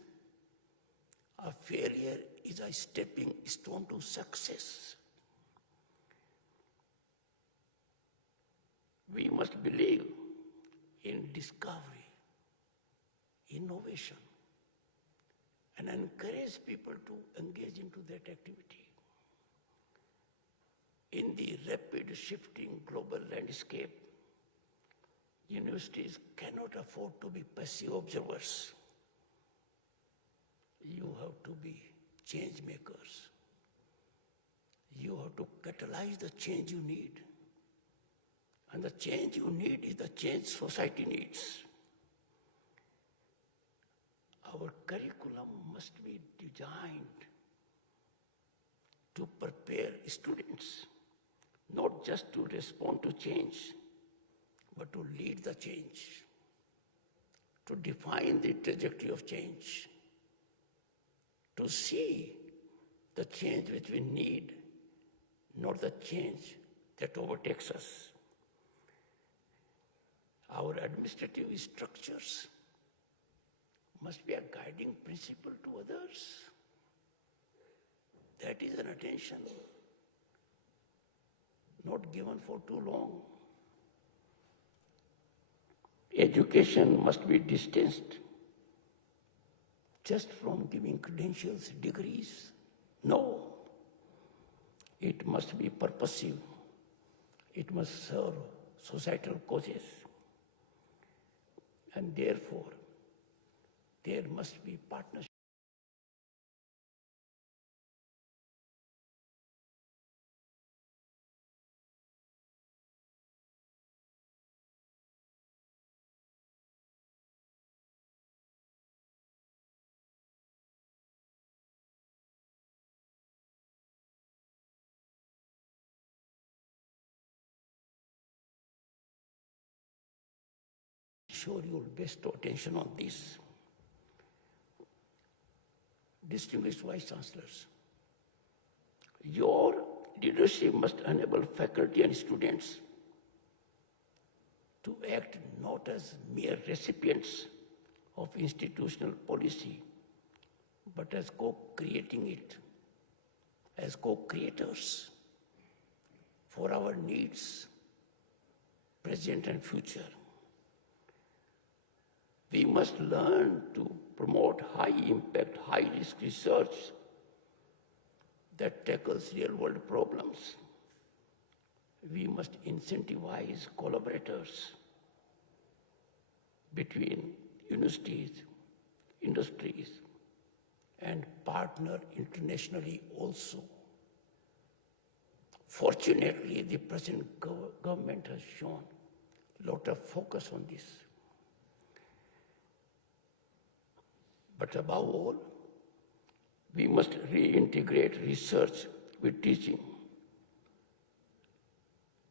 A failure is a stepping stone to success. We must believe in discovery, innovation, and encourage people to engage into that activity. In the rapid shifting global landscape, universities cannot afford to be passive observers. You have to be change makers. You have to catalyze the change you need. And the change you need is the change society needs. Our curriculum must be designed to prepare students, not just to respond to change, but to lead the change, to define the trajectory of change, to see the change which we need, not the change that overtakes us. Our administrative structures must be a guiding principle to others. That is an attention not given for too long. Education must be distanced just from giving credentials, degrees. No, it must be purposive. It must serve societal causes. And therefore, there must be partnership. Sure, you'll best attention on this. Distinguished Vice-Chancellors, your leadership must enable faculty and students to act not as mere recipients of institutional policy, but as co-creating it, as co-creators for our needs, present and future. We must learn to promote high-impact, high-risk research that tackles real-world problems. We must incentivize collaborators between universities, industries, and partner internationally also. Fortunately, the present government has shown a lot of focus on this. But above all, we must reintegrate research with teaching.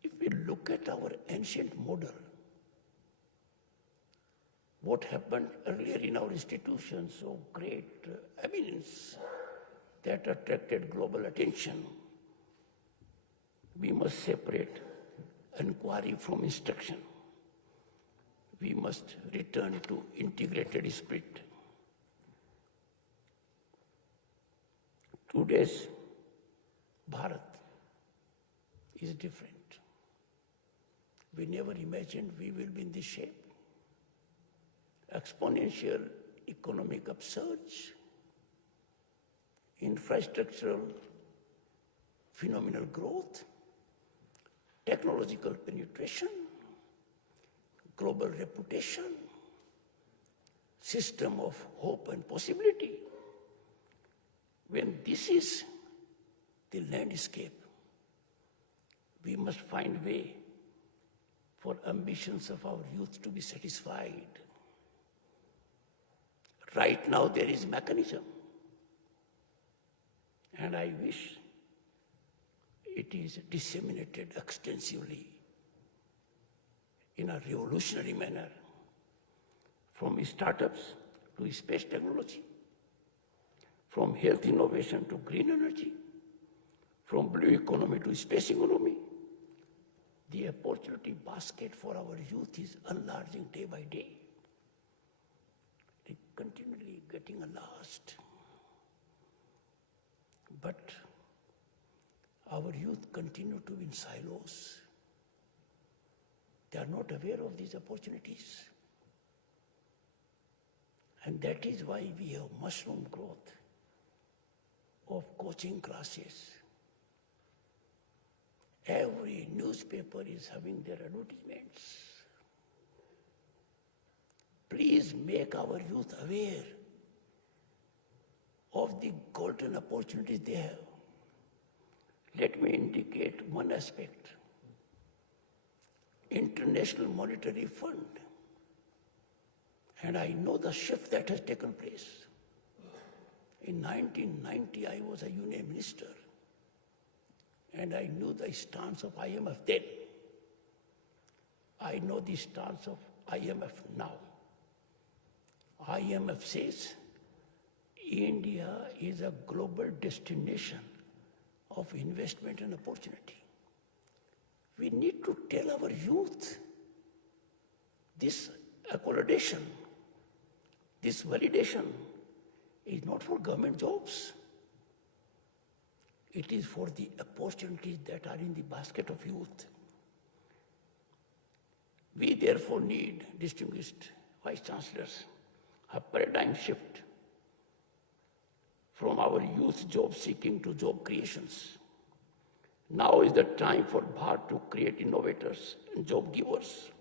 If we look at our ancient model, what happened earlier in our institutions of great eminence that attracted global attention, we must separate inquiry from instruction. We must return to integrated spirit. Today's Bharat is different. We never imagined we will be in this shape. Exponential economic upsurge, infrastructural phenomenal growth, technological penetration, global reputation, system of hope and possibility. When this is the landscape, we must find way for ambitions of our youth to be satisfied. Right now there is mechanism, and I wish it is disseminated extensively in a revolutionary manner, from startups to space technology, from health innovation to green energy, from blue economy to space economy. The opportunity basket for our youth is enlarging day by day. It is continually getting enlarged. But our youth continue to be in silos. They are not aware of these opportunities. And that is why we have mushroom growth of coaching classes. Every newspaper is having their advertisements. Please make our youth aware of the golden opportunities they have. Let me indicate one aspect. International Monetary Fund. And I know the shift that has taken place. In 1990, I was a union minister, and I knew the stance of IMF then. I know the stance of IMF now. IMF says India is a global destination of investment and opportunity. We need to tell our youth this accommodation, this validation is not for government jobs. It is for the opportunities that are in the basket of youth. We therefore need, distinguished Vice-Chancellors, a paradigm shift from our youth job seeking to job creations. Now is the time for Bharat to create innovators and job givers.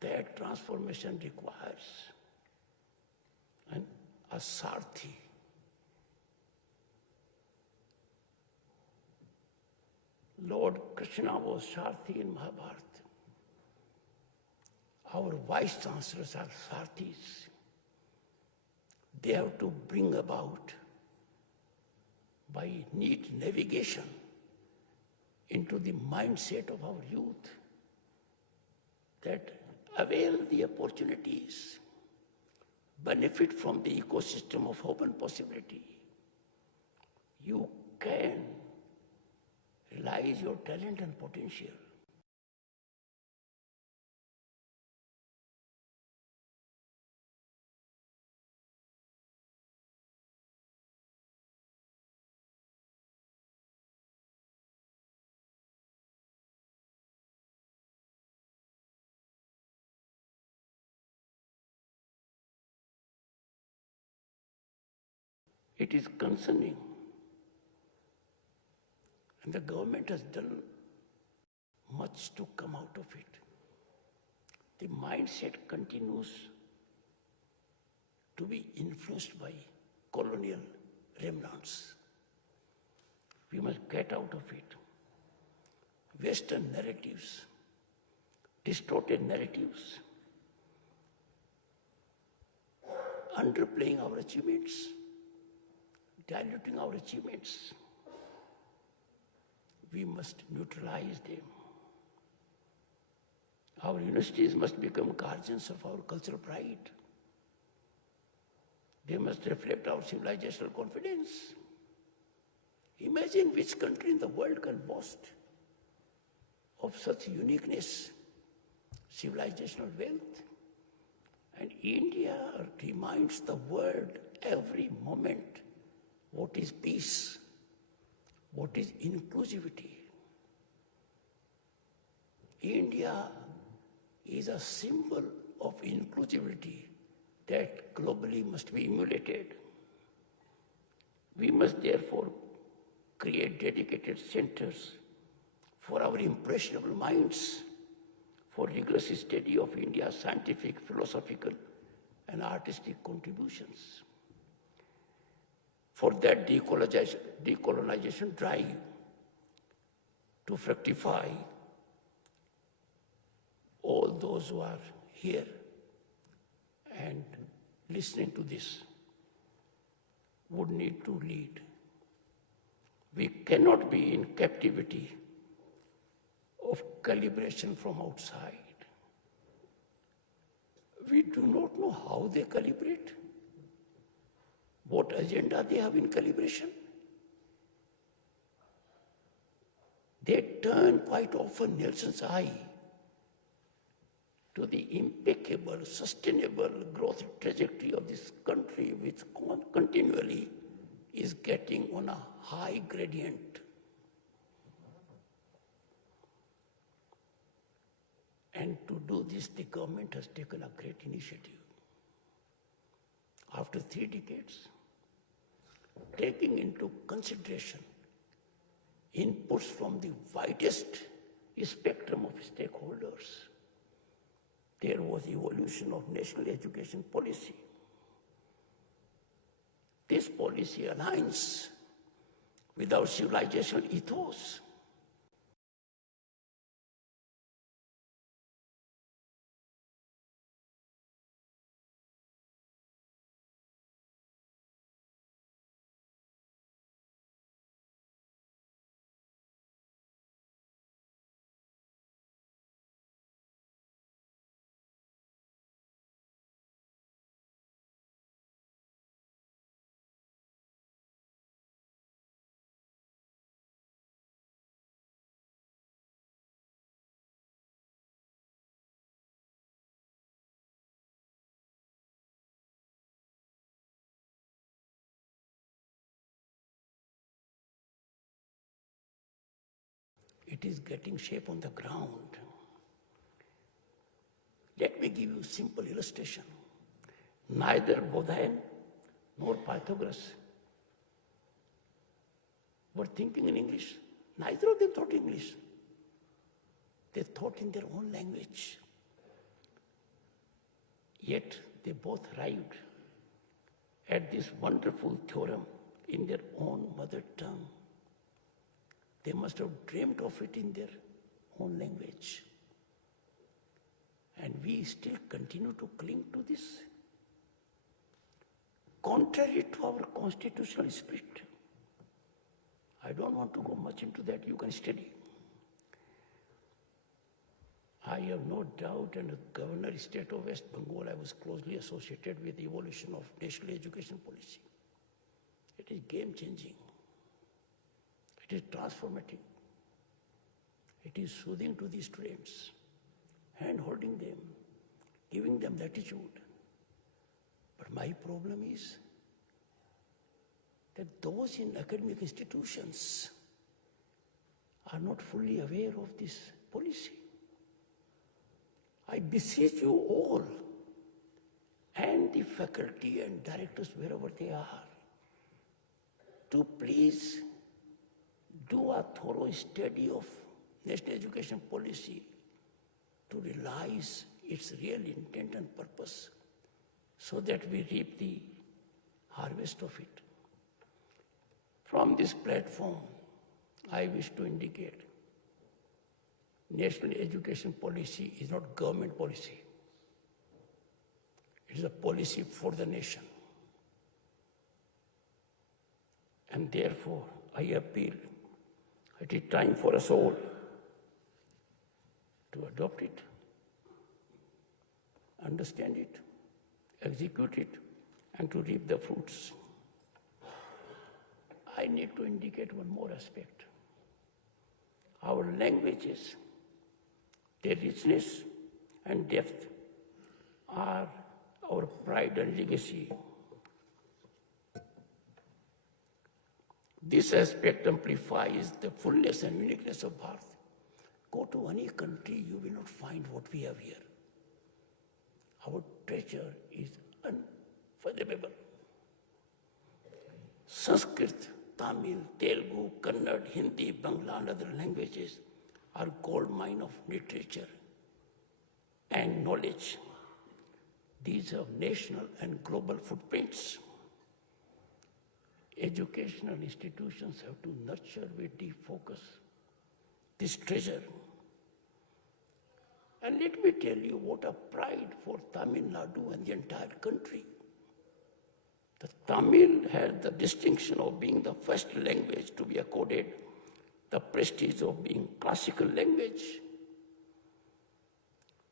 That transformation requires a Sarthi. Lord Krishna was Sarthi in Mahabharata. Our Vice-Chancellors are Sarthis. They have to bring about, by neat navigation, into the mindset of our youth that avail the opportunities, benefit from the ecosystem of hope and possibility. You can realize your talent and potential. It is concerning. And the government has done much to come out of it. The mindset continues to be influenced by colonial remnants. We must get out of it. Western narratives, distorted narratives, underplaying our achievements, diluting our achievements. We must neutralize them. Our universities must become guardians of our cultural pride. They must reflect our civilizational confidence. Imagine which country in the world can boast of such uniqueness, civilizational wealth. And India reminds the world every moment what is peace, what is inclusivity. India is a symbol of inclusivity that globally must be emulated. We must therefore create dedicated centers for our impressionable minds, for rigorous study of India's scientific, philosophical, and artistic contributions. For that decolonization drive to fructify, all those who are here and listening to this would need to lead. We cannot be in captivity of calibration from outside. We do not know how they calibrate, what agenda they have in calibration. They turn quite often Nelson's eye to the impeccable, sustainable growth trajectory of this country, which continually is getting on a high gradient. And to do this, the government has taken a great initiative. After 3 decades, taking into consideration inputs from the widest spectrum of stakeholders, there was evolution of national education policy. This policy aligns with our civilizational ethos. it is getting shape on the ground. Let me give you a simple illustration. Neither Bodhayan nor Pythagoras were thinking in English. Neither of them thought English. They thought in their own language. Yet they both arrived at this wonderful theorem in their own mother tongue. They must have dreamed of it in their own language. And we still continue to cling to this, contrary to our constitutional spirit. I don't want to go much into that, you can study. I have no doubt, and the Governor State of West Bengal, I was closely associated with the evolution of national education policy. It is game-changing. It is transformative. It is soothing to the students, hand-holding them, giving them latitude. But my problem is that those in academic institutions are not fully aware of this policy. I beseech you all, and the faculty and directors wherever they are, to please do a thorough study of national education policy to realize its real intent and purpose so that we reap the harvest of it. From this platform, I wish to indicate national education policy is not government policy. It is a policy for the nation. And therefore, I appeal, it is time for us all to adopt it, understand it, execute it, and to reap the fruits. I need to indicate one more aspect. Our languages, their richness and depth are our pride and legacy. This aspect amplifies the fullness and uniqueness of Bharat. Go to any country, you will not find what we have here. Our treasure is unfathomable. Sanskrit, Tamil, Telugu, Kannada, Hindi, Bangla, and other languages are gold mine of literature and knowledge. These have national and global footprints. Educational institutions have to nurture with deep focus this treasure. And let me tell you what a pride for Tamilnadu and the entire country. The Tamil had the distinction of being the first language to be accorded the prestige of being classical language.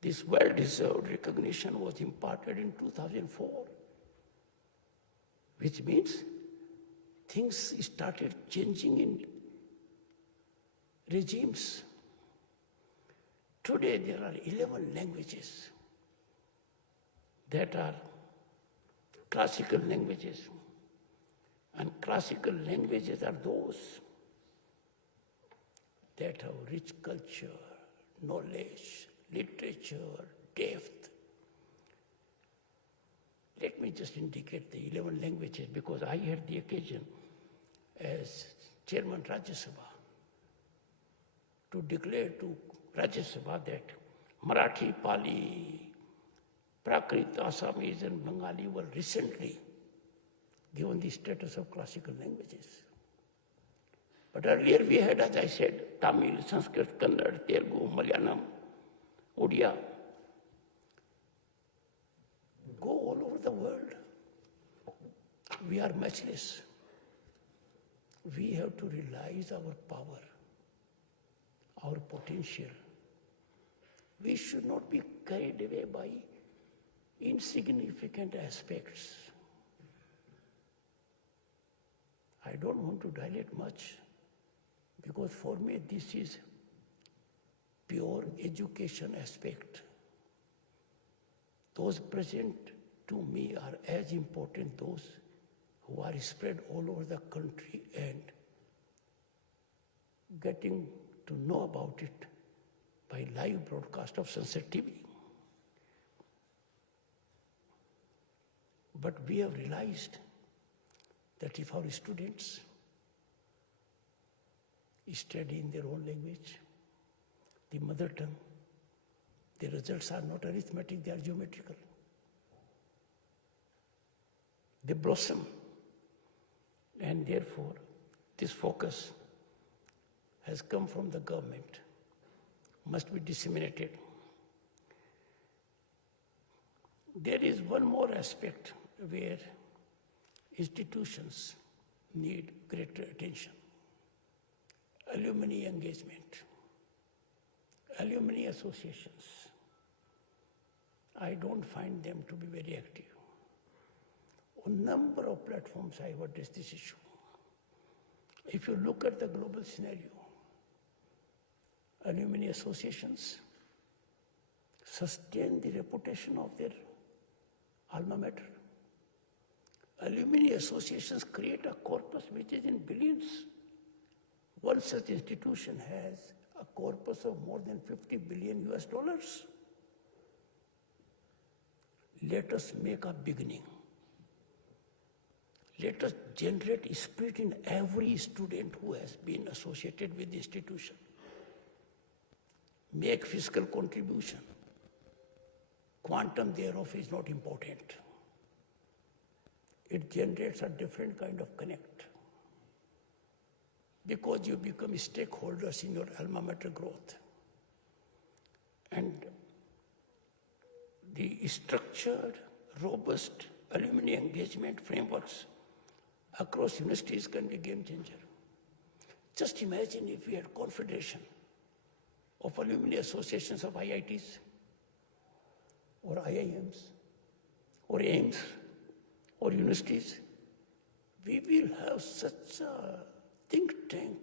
This well-deserved recognition was imparted in 2004, which means things started changing in regimes. Today there are 11 languages that are classical languages, and classical languages are those that have rich culture, knowledge, literature, depth. Let me just indicate the 11 languages because I had the occasion as Chairman Rajya Sabha to declare to Rajya Sabha that Marathi, Pali, Prakrit, Assamese and Bengali were recently given the status of classical languages. But earlier we had, as I said, Tamil, Sanskrit, Kannada, Telugu, Malayalam, Odia. Go all over the world. We are matchless. We have to realize our power, our potential. We should not be carried away by insignificant aspects. I don't want to dilate much because for me this is pure education aspect. Those present to me are as important those who are spread all over the country and getting to know about it by live broadcast of Sunset TV. But we have realized that if our students study in their own language, the mother tongue, the results are not arithmetic, they are geometrical. They blossom. And therefore, this focus has come from the government, must be disseminated. There is one more aspect where institutions need greater attention. Alumni engagement, alumni associations. I don't find them to be very active. On a number of platforms I have addressed this issue. If you look at the global scenario, alumni associations sustain the reputation of their alma mater. Alumni associations create a corpus which is in billions. One such institution has a corpus of more than 50 billion US dollars. Let us make a beginning. Let us generate spirit in every student who has been associated with the institution. Make fiscal contribution. Quantum thereof is not important. It generates a different kind of connect. Because you become stakeholders in your alma mater growth. And the structured, robust alumni engagement frameworks across universities can be a game changer. Just imagine if we had confederation of alumni associations of IITs or IIMs or AIMS or universities. We will have such a think tank.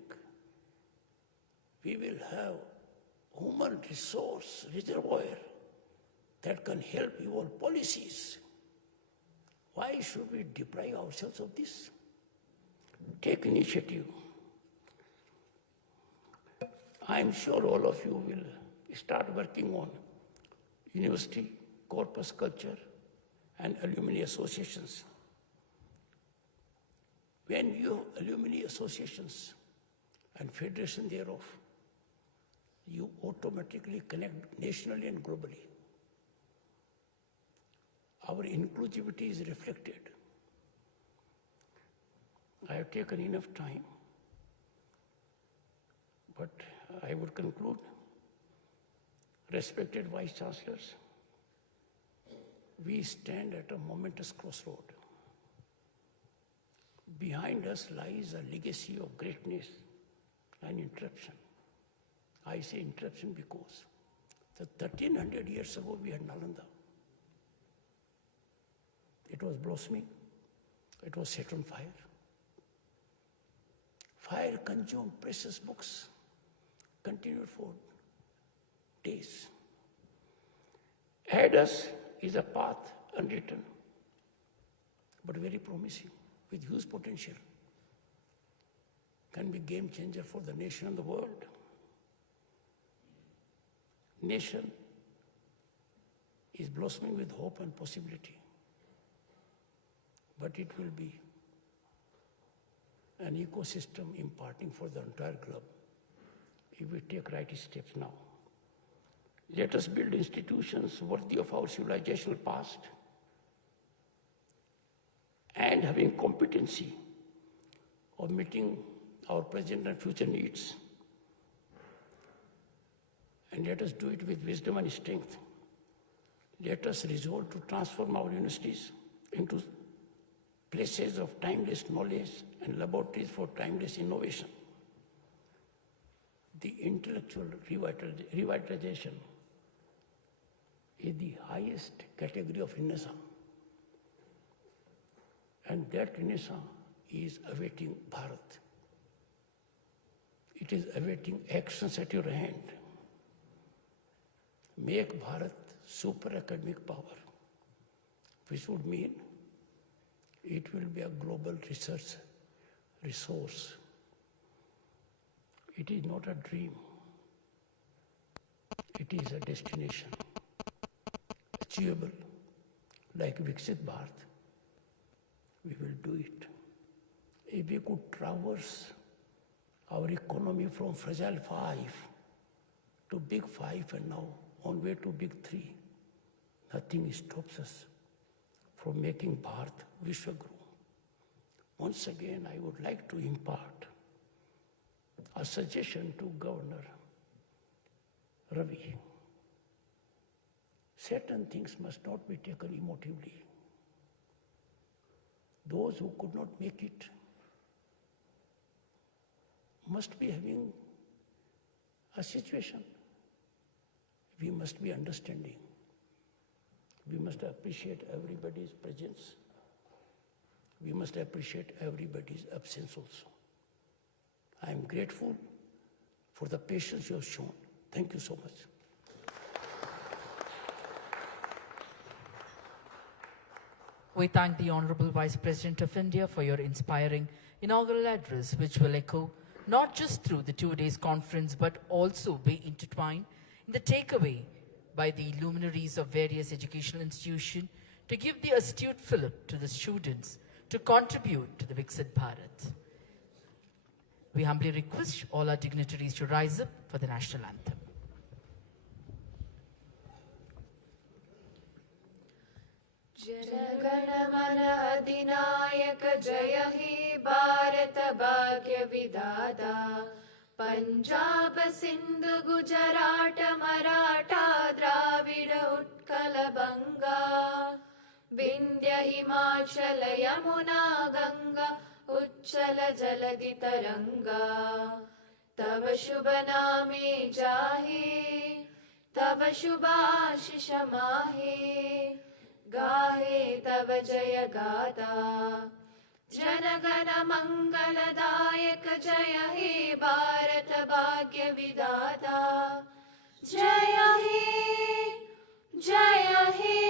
We will have human resource reservoir that can help evolve policies. Why should we deprive ourselves of this? Take initiative. I am sure all of you will start working on university, corpus culture, and alumni associations. When you have alumni associations and federation thereof, you automatically connect nationally and globally. Our inclusivity is reflected. I have taken enough time, but I would conclude. Respected Vice-Chancellors, we stand at a momentous crossroad. Behind us lies a legacy of greatness and interruption. I say interruption because 1300 years ago we had Nalanda. It was blossoming. It was set on fire. Fire consumed precious books, continued for days. Ahead us is a path unwritten, but very promising, with huge potential. Can be game changer for the nation and the world. Nation is blossoming with hope and possibility, but it will be an ecosystem imparting for the entire globe if we take right steps now. Let us build institutions worthy of our civilizational past and having competency of meeting our present and future needs. And let us do it with wisdom and strength. Let us resolve to transform our universities into places of timeless knowledge and laboratories for timeless innovation. The intellectual revitalization is the highest category of renaissance. And that renaissance is awaiting Bharat. It is awaiting actions at your hand. Make Bharat super academic power, which would mean it will be a global research resource. It is not a dream. it is a destination achievable like Viksit Bharat, we will do it. If we could traverse our economy from fragile 5 to big 5 and now on way to big 3, nothing stops us from making Bharat Vishwaguru. Once again, I would like to impart a suggestion to Governor Ravi. Certain things must not be taken emotively. Those who could not make it must be having a situation. We must be understanding. We must appreciate everybody's presence. We must appreciate everybody's absence also. I am grateful for the patience you have shown. Thank you so much. We thank the Honorable Vice President of India for your inspiring inaugural address, which will echo not just through the 2 days conference, but also be intertwined in the takeaway by the luminaries of various educational institutions to give the astute fillip to the students to contribute to the Viksit Bharat. We humbly request all our dignitaries to rise up for the national anthem. Jana Gana Mana अधिनायक जय हे भारत भाग्य विधाता पंजाब सिंध गुजरात मराठा द्राविड उत्कल बंगा विंध्य हिमाचल यमुना गंगा उच्चल जलधि तरंगा तव शुभ नामे जाहे तव शुभ आशीष माहे गाहे तव जय गाथा जनगण मंगलदायक जय हे भारत भाग्य विधाता जय हे